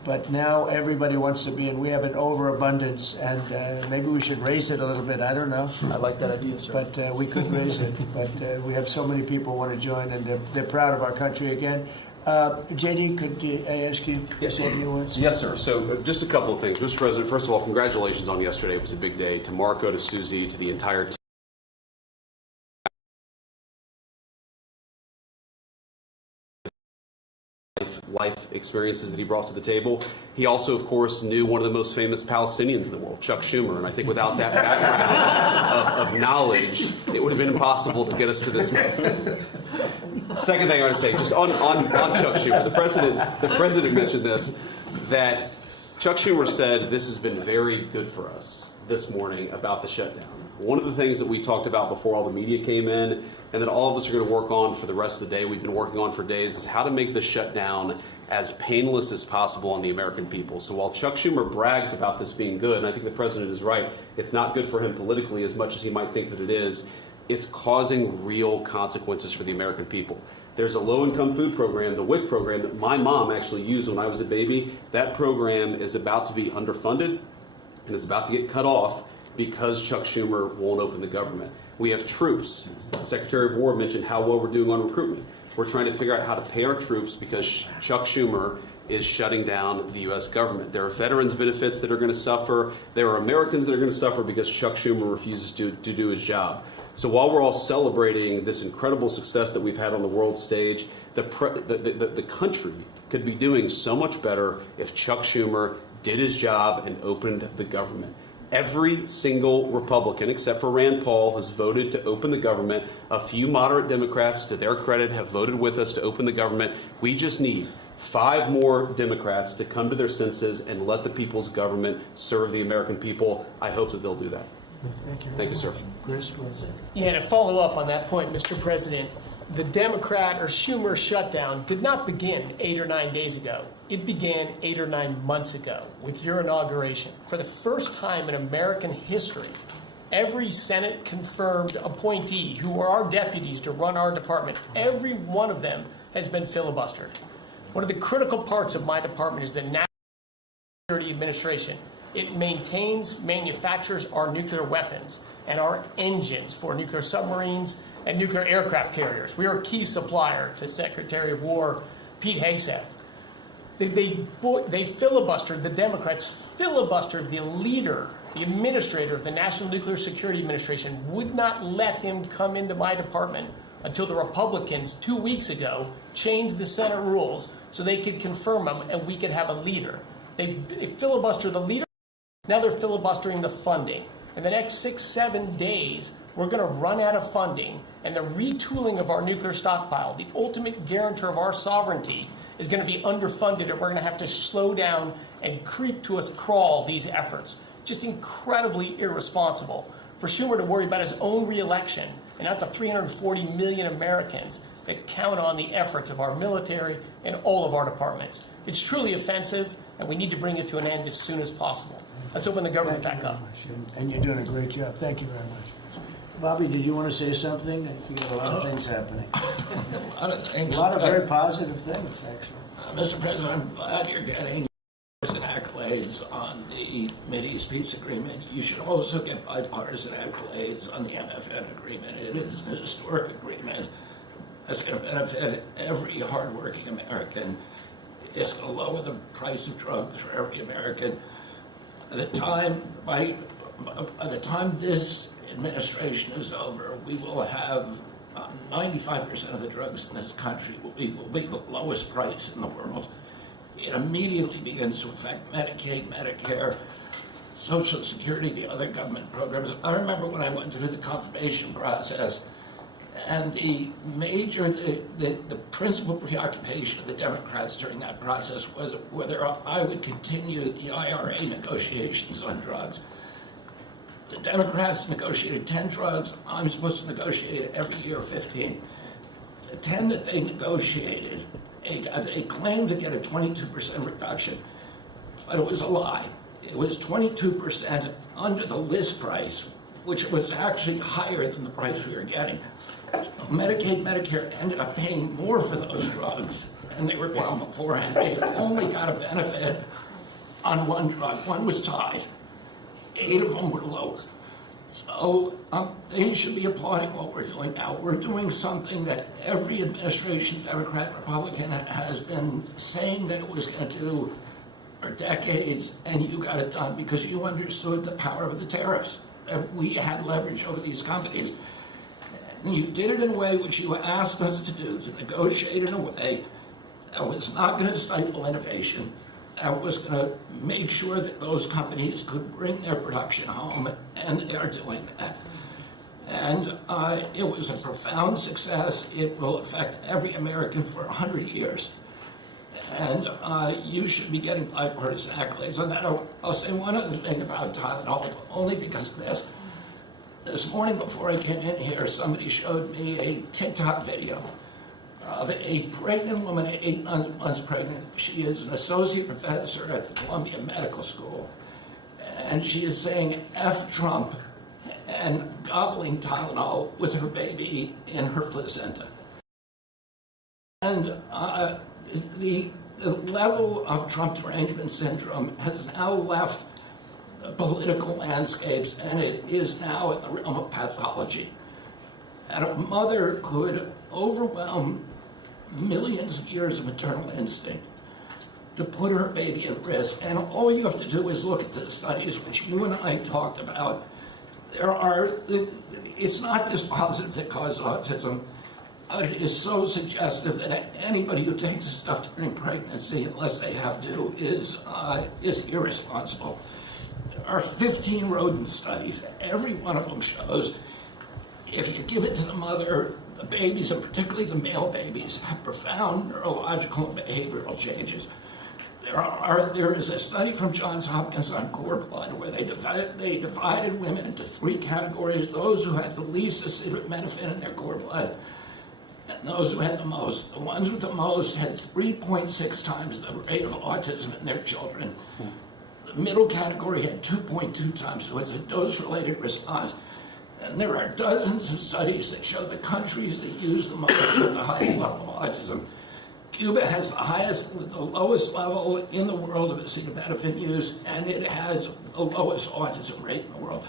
But now everybody wants to be, and we have an overabundance, and maybe we should raise it a little bit. I don't know. I like that idea, sir. But we could raise it. But we have so many people want to join, and they're proud of our country again. JD, could I ask you to say a few words? Yes, sir. So just a couple of things. Mr. President, first of all, congratulations on yesterday. It was a big day. To Marco, to Susie, to the entire team. Life experiences that he brought to the table. He also, of course, knew one of the most famous Palestinians in the world, Chuck Schumer. And I think without that background of knowledge, it would have been impossible to get us to this moment. Second thing I would say, just on Chuck Schumer, the president mentioned this, that Chuck Schumer said this has been very good for us this morning about the shutdown. One of the things that we talked about before all the media came in, and that all of us are going to work on for the rest of the day, we've been working on for days, is how to make the shutdown as painless as possible on the American people. So while Chuck Schumer brags about this being good, and I think the president is right, it's not good for him politically as much as he might think that it is. It's causing real consequences for the American people. There's a low-income food program, the WIC program, that my mom actually used when I was a baby. That program is about to be underfunded, and it's about to get cut off because Chuck Schumer won't open the government. We have troops. The Secretary of War mentioned how well we're doing on recruitment. We're trying to figure out how to pay our troops because Chuck Schumer is shutting down the U.S. government. There are veterans benefits that are going to suffer. There are Americans that are going to suffer because Chuck Schumer refuses to do his job. So while we're all celebrating this incredible success that we've had on the world stage, the country could be doing so much better if Chuck Schumer did his job and opened the government. Every single Republican, except for Rand Paul, has voted to open the government. A few moderate Democrats, to their credit, have voted with us to open the government. We just need 5 more Democrats to come to their senses and let the people's government serve the American people. I hope that they'll do that. Thank you. Thank you, sir. Chris? Yeah, to follow up on that point, Mr. President, the Democrat or Schumer shutdown did not begin 8 or 9 days ago. It began 8 or 9 months ago with your inauguration. For the first time in American history, every Senate confirmed appointee who were our deputies to run our department, every one of them has been filibustered. One of the critical parts of my department is the National Security Administration. It maintains, manufactures our nuclear weapons and our engines for nuclear submarines and nuclear aircraft carriers. We are a key supplier to Secretary of War Pete Hegseth. They filibustered, the Democrats filibustered the leader, the administrator of the National Nuclear Security Administration, would not let him come into my department until the Republicans 2 weeks ago changed the Senate rules so they could confirm him and we could have a leader. They filibustered the leader. Now they're filibustering the funding. In the next 6-7 days, we're going to run out of funding, and the retooling of our nuclear stockpile, the ultimate guarantor of our sovereignty, is going to be underfunded, and we're going to have to slow down and creep to us crawl these efforts. Just incredibly irresponsible for Schumer to worry about his own reelection and not the 340 million Americans that count on the efforts of our military and all of our departments. It's truly offensive, and we need to bring it to an end as soon as possible. Let's open the government back up. And you're doing a great job. Thank you very much. Bobby, did you want to say something? You got a lot of things happening. A lot of things. A lot of very positive things, actually. Mr. President, I'm glad you're getting accolades on the Mideast peace agreement. You should also get bipartisan accolades on the MFN agreement. It is a historic agreement that's going to benefit every hardworking American. It's going to lower the price of drugs for every American. By the time this administration is over, we will have 95% of the drugs in this country will be the lowest price in the world. It immediately begins to affect Medicaid, Medicare, Social Security, the other government programs. I remember when I went through the confirmation process, and the principal preoccupation of the Democrats during that process was whether I would continue the IRA negotiations on drugs. The Democrats negotiated 10 drugs. I'm supposed to negotiate every year 15. The 10 that they negotiated, they claimed to get a 22% reduction, but it was a lie. It was 22% under the list price, which was actually higher than the price we were getting. Medicaid, Medicare ended up paying more for those drugs than they were paying beforehand. They only got a benefit on one drug. One was tied. 8 of them were low. So they should be applauding what we're doing now. We're doing something that every administration, Democrat and Republican, has been saying that it was going to do for decades, and you got it done because you understood the power of the tariffs. We had leverage over these companies. And you did it in a way which you asked us to do, to negotiate in a way that was not going to stifle innovation, that was going to make sure that those companies could bring their production home, and they are doing that. And it was a profound success. It will affect every American for 100 years. And you should be getting bipartisan accolades on that. I'll say one other thing about Tylenol, only because of this. This morning before I came in here, somebody showed me a TikTok video of a pregnant woman at 8 months pregnant. She is an associate professor at the Columbia Medical School. And she is saying F Trump and gobbling Tylenol with her baby in her placenta. And the level of Trump derangement syndrome has now left the political landscapes, and it is now in the realm of pathology. And a mother could overwhelm millions of years of maternal instinct to put her baby at risk. And all you have to do is look at the studies which you and I talked about. It's not dispositive that causes autism. It is so suggestive that anybody who takes this stuff during pregnancy, unless they have to, is irresponsible. There are 15 rodent studies. Every one of them shows if you give it to the mother, the babies, and particularly the male babies, have profound neurological and behavioral changes. There is a study from Johns Hopkins on cord blood where they divided women into 3 categories: those who had the least acetaminophen in their cord blood, and those who had the most. The ones with the most had 3.6 times the rate of autism in their children. The middle category had 2.2 times, so it's a dose-related response. And there are dozens of studies that show the countries that use the most have the highest level of autism. Cuba has the lowest level in the world of acetaminophen use, and it has the lowest autism rate in the world.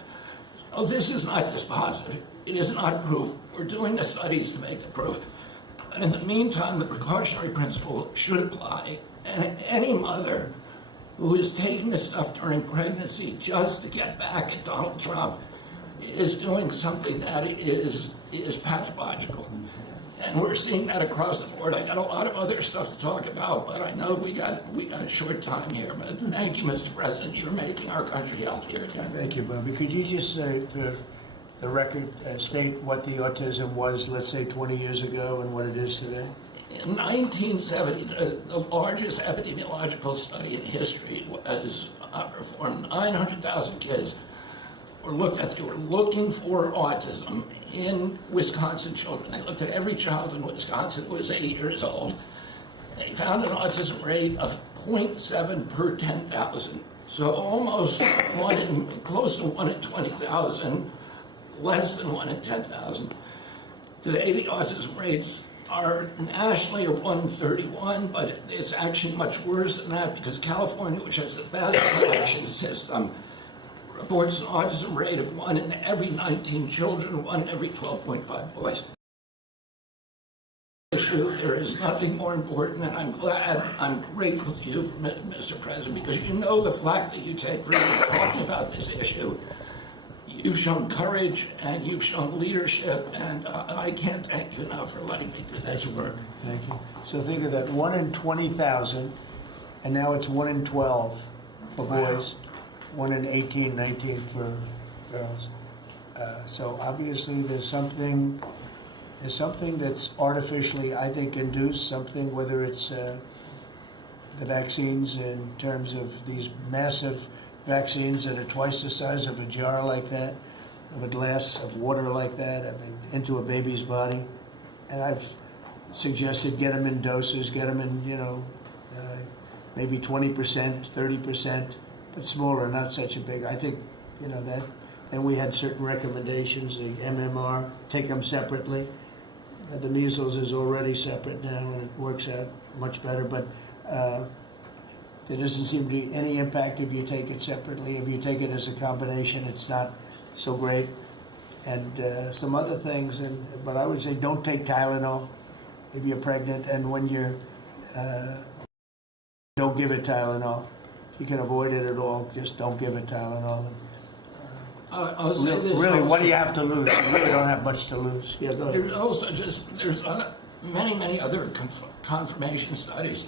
So this is not dispositive. It is not proof. We're doing the studies to make the proof. But in the meantime, the precautionary principle should apply. And any mother who is taking this stuff during pregnancy just to get back at Donald Trump is doing something that is pathological. And we're seeing that across the board. I got a lot of other stuff to talk about, but I know we got a short time here. But thank you, Mr. President. You're making our country healthier again. Thank you, Bobby. Could you just say, for the record, state what the autism was, let's say, 20 years ago and what it is today? In 1970, the largest epidemiological study in history was performed. 900,000 kids were looked at. They were looking for autism in Wisconsin children. They looked at every child in Wisconsin who was 8 years old. They found an autism rate of 0.7 per 10,000. So almost close to 1 in 20,000, less than 1 in 10,000. Today, the autism rates are nationally are 1 in 31, but it's actually much worse than that because California, which has the best collection system, reports an autism rate of 1 in every 19 children, 1 in every 12.5 boys. There is nothing more important, and I'm grateful to you, Mr. President, because you know the flack that you take for talking about this issue. You've shown courage and you've shown leadership, and I can't thank you enough for letting me do this work. Thank you. So think of that, 1 in 20,000, and now it's 1 in 12 for boys, 1 in 18, 19 for girls. So obviously there's something that's artificially, I think, induced, something, whether it's the vaccines in terms of these massive vaccines that are twice the size of a jar like that, of a glass of water like that, I mean, into a baby's body. And I've suggested get them in doses, get them in, maybe 20%, 30%, but smaller, not such a big. I think, that. And we had certain recommendations, the MMR, take them separately. The measles is already separate now, and it works out much better, but there doesn't seem to be any impact if you take it separately. If you take it as a combination, it's not so great. And some other things, but I would say don't take Tylenol if you're pregnant, and when you're, don't give it Tylenol. If you can avoid it at all, just don't give it Tylenol. I'll say this Really, also. what do you have to lose? You really don't have much to lose. Yeah, go ahead. There's also there's many other confirmation studies.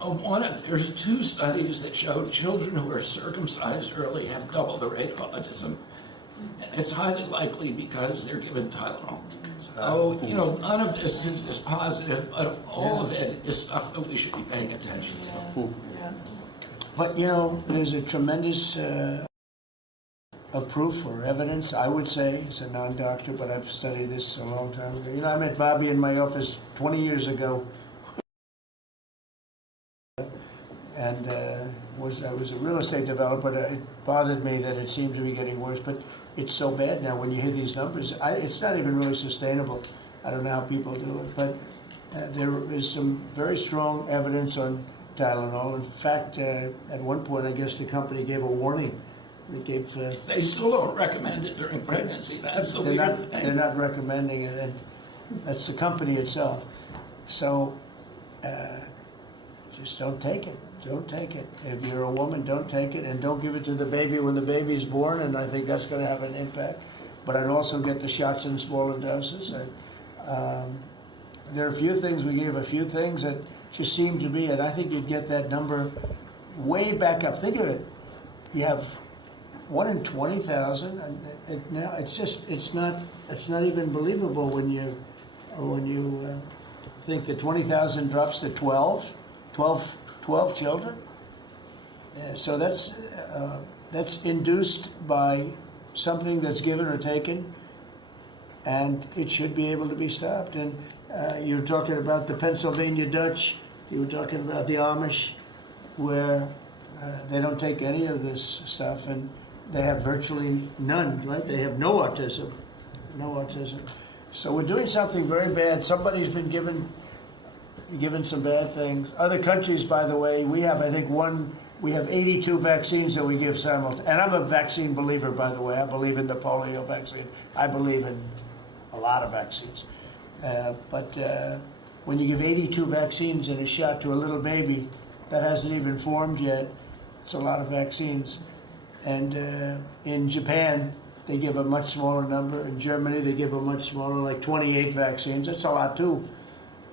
There's 2 studies that show children who are circumcised early have double the rate of autism. It's highly likely because they're given Tylenol. So, none of this is positive, but all of it is stuff that we should be paying attention to. But, there's a tremendous of proof or evidence, I would say, as a non-doctor, but I've studied this a long time ago. I met Bobby in my office 20 years ago, and I was a real estate developer. It bothered me that it seemed to be getting worse, but it's so bad now when you hear these numbers. It's not even really sustainable. I don't know how people do it, but there is some very strong evidence on Tylenol. In fact, at one point, I guess the company gave a warning. They still don't recommend it during pregnancy. That's the weird thing. They're not recommending it, and that's the company itself. So just don't take it. Don't take it. If you're a woman, don't take it, and don't give it to the baby when the baby's born, and I think that's going to have an impact. But I'd also get the shots in smaller doses. There are a few things, we gave a few things that just seem to be, and I think you'd get that number way back up. Think of it. You have 1 in 20,000, and now it's not even believable when you think that 20,000 drops to 12 children. So that's induced by something that's given or taken, and it should be able to be stopped. And you're talking about the Pennsylvania Dutch, you were talking about the Amish, where they don't take any of this stuff, and they have virtually none, right? They have no autism. So we're doing something very bad. Somebody's been given some bad things. Other countries, by the way, we have 82 vaccines that we give simultaneously. And I'm a vaccine believer, by the way. I believe in the polio vaccine. I believe in a lot of vaccines. But when you give 82 vaccines in a shot to a little baby that hasn't even formed yet, it's a lot of vaccines. And in Japan, they give a much smaller number. In Germany, they give a much smaller, like 28 vaccines. That's a lot too,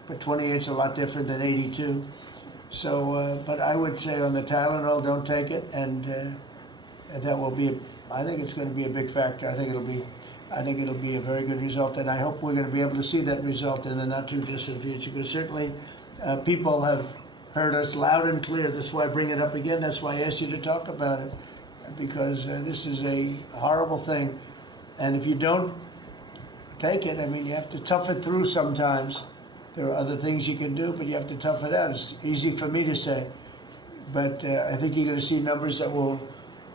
but 28 is a lot different than 82. So, but I would say on the Tylenol, don't take it, and that will be. I think it's going to be a big factor. I think it'll be a very good result, and I hope we're going to be able to see that result in the not too distant future. Because certainly, people have heard us loud and clear. That's why I bring it up again. That's why I asked you to talk about it. Because this is a horrible thing, and if you don't take it, I mean, you have to tough it through sometimes. There are other things you can do, but you have to tough it out. It's easy for me to say, but I think you're going to see numbers that will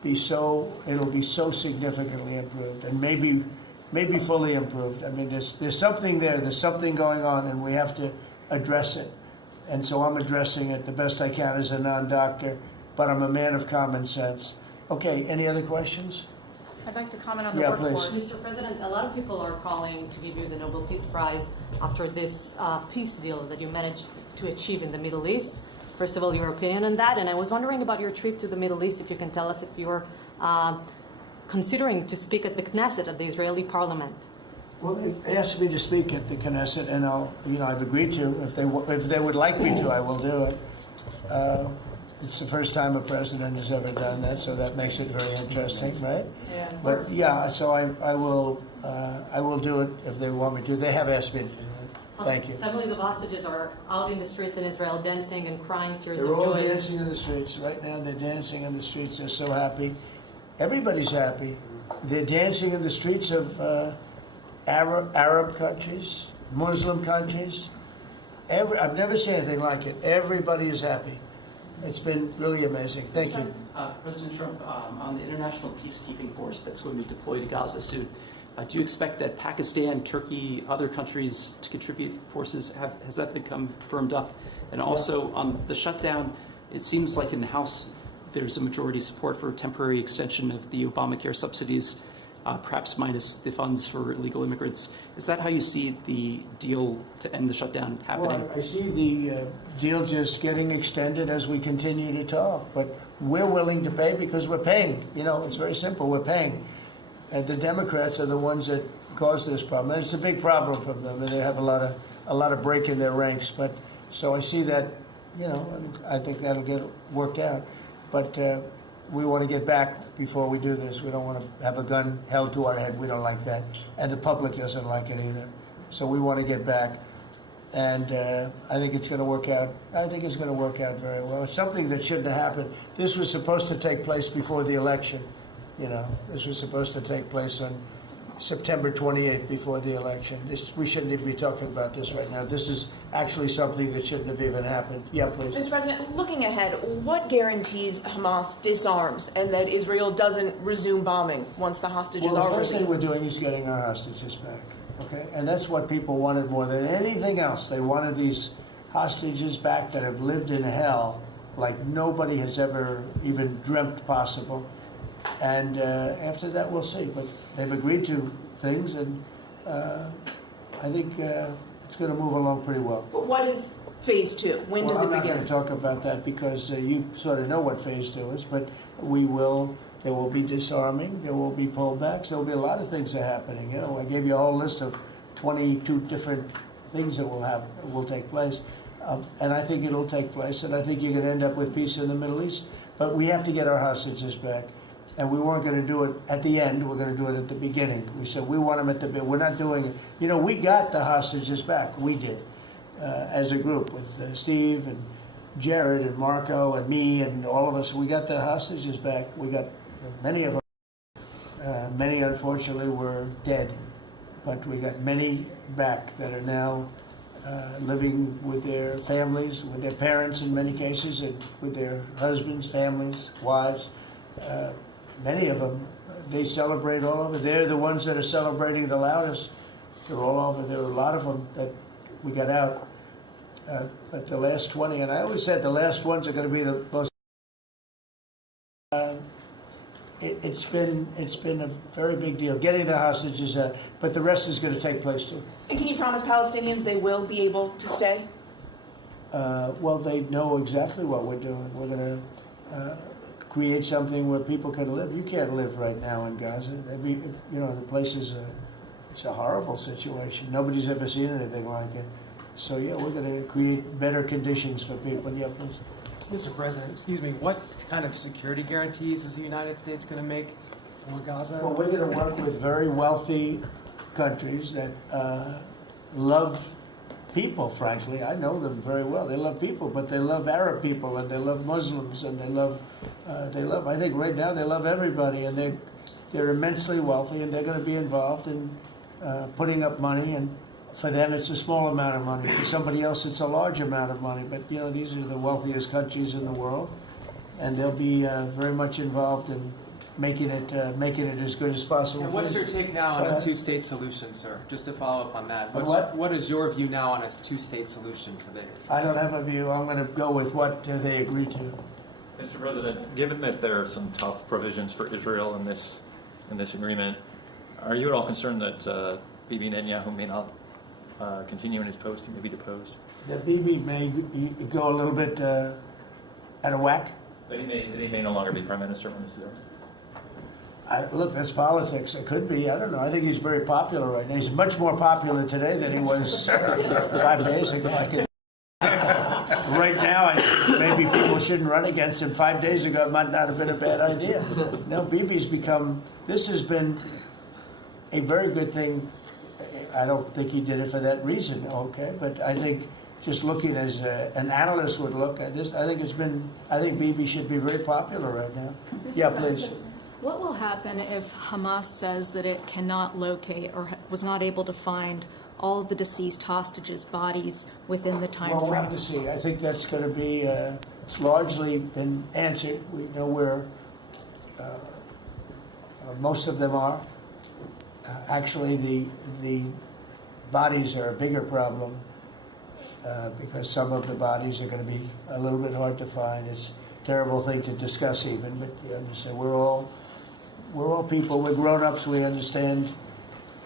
be it'll be so significantly improved, and maybe fully improved. I mean, there's something there, there's something going on, and we have to address it. And so I'm addressing it the best I can as a non-doctor, but I'm a man of common sense. Okay, any other questions? I'd like to comment on the workforce. Mr. President, a lot of people are calling to give you the Nobel Peace Prize after this peace deal that you managed to achieve in the Middle East. First of all, your opinion on that, and I was wondering about your trip to the Middle East, if you can tell us if you're considering to speak at the Knesset, at the Israeli Parliament. Well, they asked me to speak at the Knesset, and I've agreed to. If they would like me to, I will do it. It's the first time a president has ever done that, so that makes it very interesting, right? Yeah. But yeah, so I will do it if they want me to. They have asked me to do Thank you. Families of hostages are out in the streets in Israel dancing and crying tears They're of all joy. dancing in the streets. Right now, they're dancing in the streets. They're so happy. Everybody's happy. They're dancing in the streets of Arab countries, Muslim countries. I've never seen anything like it. Everybody is happy. It's been really amazing. Thank you. President Trump, on the international peacekeeping force that's going to be deployed to Gaza soon, do you expect that Pakistan, Turkey, other countries to contribute forces? Has that become firmed up? And also on the shutdown, it seems like in the House there's a majority support for a temporary extension of the Obamacare subsidies, perhaps minus the funds for illegal immigrants. Is that how you see the deal to end the shutdown happening? Well, I see the deal just getting extended as we continue to talk. But we're willing to pay because we're paying. You know, it's very simple. We're paying. The Democrats are the ones that caused this problem, and it's a big problem for them. And they have a lot of break in their ranks. But so I see that, you know, I think that'll get worked out. But we want to get back before we do this. We don't want to have a gun held to our head. We don't like that, and the public doesn't like it either. So we want to get back, and I think it's going to work out. I think it's going to work out very well. It's something that shouldn't have happened. This was supposed to take place before the election. You know, this was supposed to take place on September 28th before the election. We shouldn't even be talking about this right now. This is actually something that shouldn't have even happened. Yeah, please. Mr. President, looking ahead, what guarantees Hamas disarms and that Israel doesn't resume bombing once the hostages Well, are the first released? thing we're doing is getting our hostages back. Okay, and that's what people wanted more than anything else. They wanted these hostages back that have lived in hell like nobody has ever even dreamt possible. And after that, we'll see. But they've agreed to things, and I think it's going to move along pretty well. But what is phase two? When does it I'm not begin? going to talk about that because you sort of know what phase two is, but there will be disarming, there will be pullbacks, there will be a lot of things that are happening. You know, I gave you a whole list of 22 different things that will take place. And I think it'll take place, and I think you're going to end up with peace in the Middle East. But we have to get our hostages back. And we weren't going to do it at the end. We're going to do it at the beginning. We said we want them at the beginning. We're not doing it. You know, we got the hostages back. We did, as a group, with Steve and Jared and Marco and me and all of us. We got the hostages back. We got many of them. Many, unfortunately, were dead. But we got many back that are now living with their families, with their parents in many cases, and with their husbands, families, wives. Many of them, they celebrate all over. They're the ones that are celebrating the loudest. They're all over. There are a lot of them that we got out. But the last 20, and I always said the last ones are going to be the most. It's been a very big deal getting the hostages out, but the rest is going to take place too. And can you promise Palestinians they will be able to stay? Well, they know exactly what we're doing. We're going to create something where people can live. You can't live right now in Gaza. The place is it's a horrible situation. Nobody's ever seen anything like it. So yeah, we're going to create better conditions for people. Yeah, please. Mr. President, excuse me, what kind of security guarantees is the United States going to make for Gaza? Well, we're going to work with very wealthy countries that love people, frankly. I know them very well. They love people, but they love Arab people, and they love Muslims, and they love, I think right now they love everybody, and they're immensely wealthy, and they're going to be involved in putting up money, and for them it's a small amount of money. For somebody else it's a large amount of money, but you know, these are the wealthiest countries in the world, and they'll be very much involved in making it as good as possible. And what's your take now on a two-state solution, sir? Just to follow up on that. What is your view now on a two-state solution for this? I don't have a view. I'm going to go with what they agreed to. Mr. President, given that there are some tough provisions for Israel in this agreement, are you at all concerned that Bibi Netanyahu may not continue in his post? He may be deposed. That Bibi may go a little bit out of whack. That he may no longer be prime minister when this is over. Look, that's politics. It could be. I don't know. I think he's very popular right now. He's much more popular today than he was 5 days ago. Right now, maybe people shouldn't run against him. 5 days ago, it might not have been a bad idea. No, Bibi's become. This has been a very good thing. I don't think he did it for that reason, okay? But I think just looking as an analyst would look at this, I think Bibi should be very popular right now. Yeah, please. What will happen if Hamas says that it cannot locate or was not able to find all of the deceased hostages' bodies within the time Well, we'll frame? have to see. I think that's going to be, it's largely been answered. We know where most of them are. Actually, the bodies are a bigger problem because some of the bodies are going to be a little bit hard to find. It's a terrible thing to discuss even, but you understand, we're all people, we're grown-ups, we understand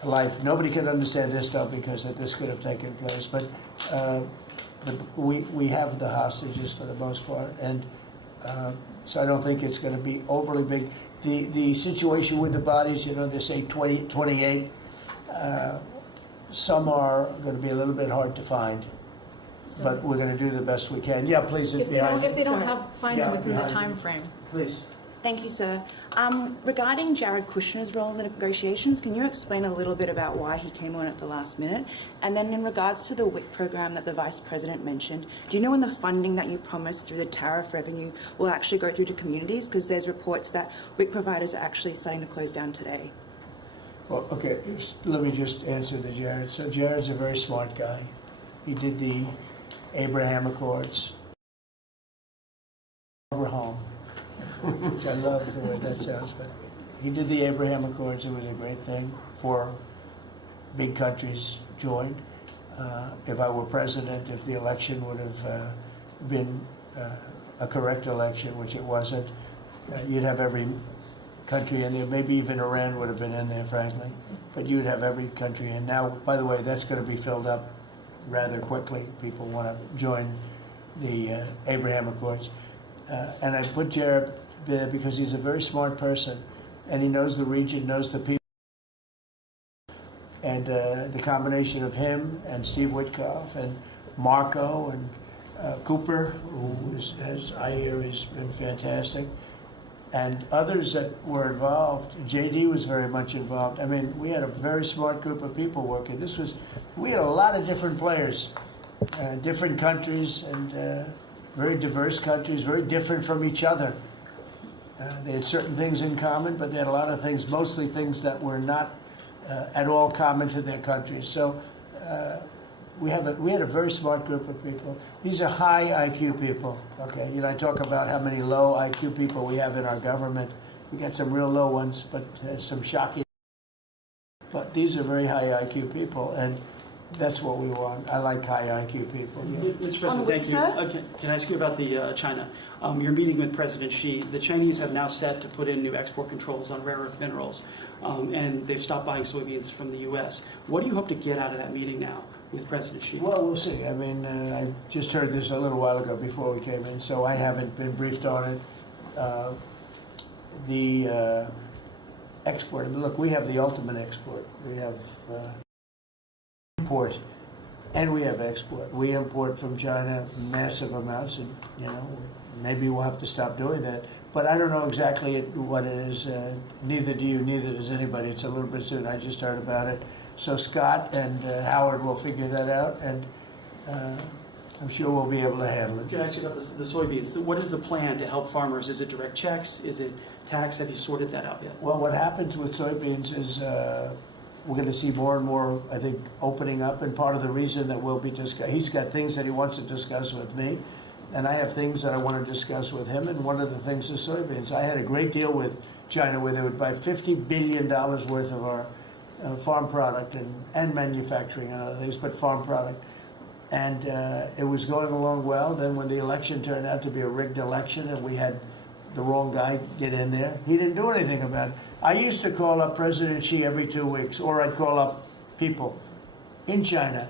life. Nobody can understand this stuff because this could have taken place, but we have the hostages for the most part, and so I don't think it's going to be overly big. The situation with the bodies, you know, they say 28. Some are going to be a little bit hard to find, but we're going to do the best we can. Yeah, please. If they don't find them within the time frame. Please. Thank you, sir. Regarding Jared Kushner's role in the negotiations, can you explain a little bit about why he came on at the last minute? And then in regards to the WIC program that the Vice President mentioned, do you know when the funding that you promised through the tariff revenue will actually go through to communities? Because there's reports that WIC providers are actually starting to close down today. Well, okay, let me just answer the Jared. So Jared's a very smart guy. He did the Abraham Accords. Abraham. Which I love the way that sounds, but he did the Abraham Accords. It was a great thing. 4 big countries joined. If I were president, if the election would have been a correct election, which it wasn't, you'd have every country in there. Maybe even Iran would have been in there, frankly. But you'd have every country in. Now, by the way, that's going to be filled up rather quickly. People want to join the Abraham Accords. And I put Jared there because he's a very smart person, and he knows the region, knows the people. And the combination of him and Steve Witkoff and Marco and Cooper, who as I hear has been fantastic, and others that were involved. JD was very much involved. I mean, we had a very smart group of people working. We had a lot of different players, different countries, and very diverse countries, very different from each other. They had certain things in common, but they had a lot of things, mostly things that were not at all common to their countries. So we had a very smart group of people. These are high IQ people. Okay, you know, I talk about how many low IQ people we have in our government. We got some real low ones, but some shocking. But these are very high IQ people, and that's what we want. I like high IQ people. Yeah. Mr. President, thank you. Can I ask you about the China? You're meeting with President Xi. The Chinese have now set to put in new export controls on rare earth minerals, and they've stopped buying soybeans from the U.S. What do you hope to get out of that meeting now with President Xi? Well, we'll see. I mean, I just heard this a little while ago before we came in, so I haven't been briefed on it. The export, I mean, look, we have the ultimate export. We have import, and we have export. We import from China massive amounts, and you know, maybe we'll have to stop doing that. But I don't know exactly what it is. Neither do you. Neither does anybody. It's a little bit soon. I just heard about it. So Scott and Howard will figure that out, and I'm sure we'll be able to handle it. Can I ask you about the soybeans? What is the plan to help farmers? Is it direct checks? Is it tax? Have you sorted that out yet? Well, what happens with soybeans is we're going to see more and more, I think, opening up, and part of the reason that we'll be he's got things that he wants to discuss with me, and I have things that I want to discuss with him, and one of the things is soybeans. I had a great deal with China where they would buy $50 billion worth of our farm product and manufacturing and other things, but farm product. And it was going along well. Then when the election turned out to be a rigged election and we had the wrong guy get in there, he didn't do anything about it. I used to call up President Xi every 2 weeks, or I'd call up people in China,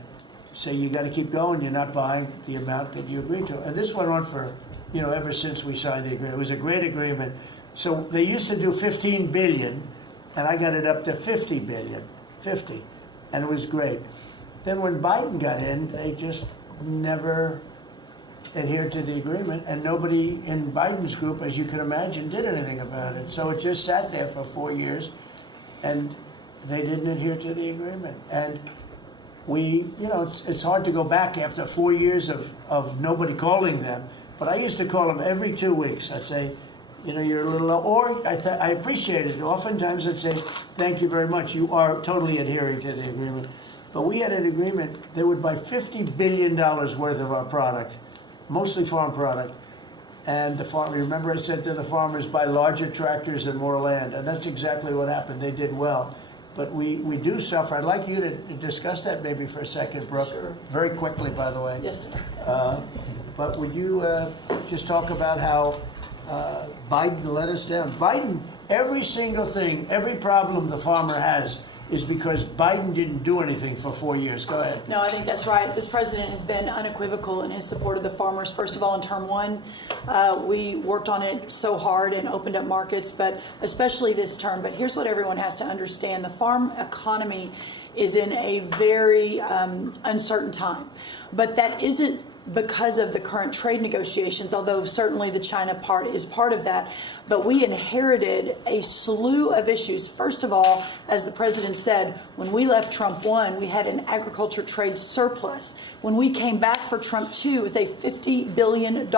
say, you got to keep going, you're not buying the amount that you agreed to. And this went on for, you know, ever since we signed the agreement. It was a great agreement. So they used to do 15 billion, and I got it up to 50 billion, 50, and it was great. Then when Biden got in, they just never adhered to the agreement, and nobody in Biden's group, as you can imagine, did anything about it. So it just sat there for 4 years, and they didn't adhere to the agreement. And it's hard to go back after 4 years of nobody calling them, but I used to call them every 2 weeks. I'd say, you're a little low, or I appreciate it. Oftentimes I'd say, thank you very much. You are totally adhering to the agreement. But we had an agreement. They would buy $50 billion worth of our product, mostly farm product. And remember I said to the farmers, buy larger tractors and more land. And that's exactly what happened. They did well. But we do suffer. I'd like you to discuss that maybe for a second, Brooke. Sure. Very quickly, by the way. Yes, sir. But would you just talk about how Biden let us down? Biden, every single thing, every problem the farmer has is because Biden didn't do anything for 4 years. Go ahead. No, I think that's right. This president has been unequivocal in his support of the farmers. First of all, in term one, we worked on it so hard and opened up markets, but especially this term. But here's what everyone has to understand. The farm economy is in a very uncertain time. But that isn't because of the current trade negotiations, although certainly the China part is part of that. But we inherited a slew of issues. First of all, as the president said, when we left Trump 1, we had an agriculture trade surplus. When we came back for Trump 2, it was a $50 billion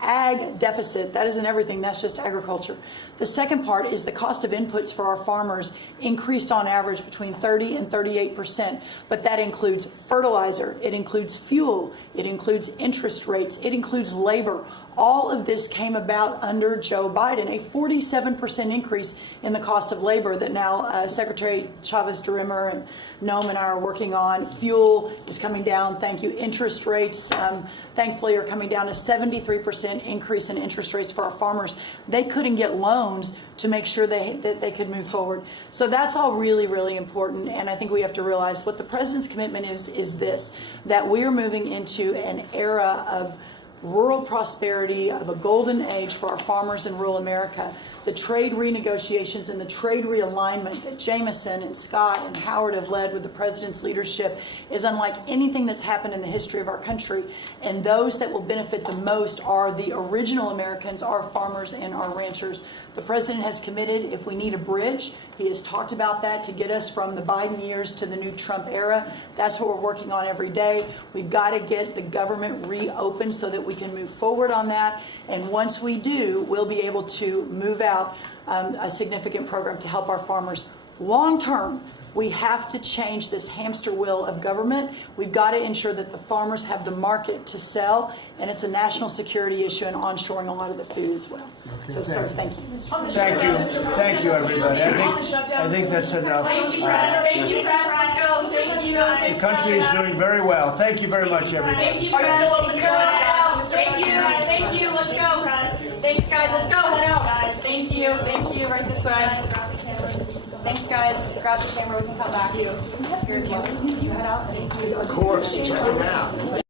ag deficit. That isn't everything, that's just agriculture. The second part is the cost of inputs for our farmers increased on average between 30 and 38%, but that includes fertilizer, it includes fuel, it includes interest rates, it includes labor. All of this came about under Joe Biden, a 47% increase in the cost of labor that now Secretary Chavez-DeRimmer and Noam and I are working on. Fuel is coming down, thank you. Interest rates, thankfully, are coming down. A 73% increase in interest rates for our farmers. They couldn't get loans to make sure that they could move forward. So that's all really, really important. And I think we have to realize what the president's commitment is this, that we are moving into an era of rural prosperity, of a golden age for our farmers in rural America. The trade renegotiations and the trade realignment that Jameson and Scott and Howard have led with the president's leadership is unlike anything that's happened in the history of our country. And those that will benefit the most are the original Americans, our farmers and our ranchers. The president has committed, if we need a bridge, he has talked about that to get us from the Biden years to the new Trump era. That's what we're working on every day. We've got to get the government reopened so that we can move forward on that. And once we do, we'll be able to move out a significant program to help our farmers. Long term, we have to change this hamster wheel of government. We've got to ensure that the farmers have the market to sell, and it's a national security issue and onshoring a lot of the food as well. Okay, so, sir, thank you. Thank you, everybody. I think that's enough. Thank you, Thank you, Thank you. The country is doing very well. Thank you very much, everybody. Thank you, Thank you. Thank you. Let's go. Thanks, guys. Let's go. Head out. Thank you. Thank you. Right this way. Thanks, guys. Grab the camera. We can come back. You head out. Of course. Check them out.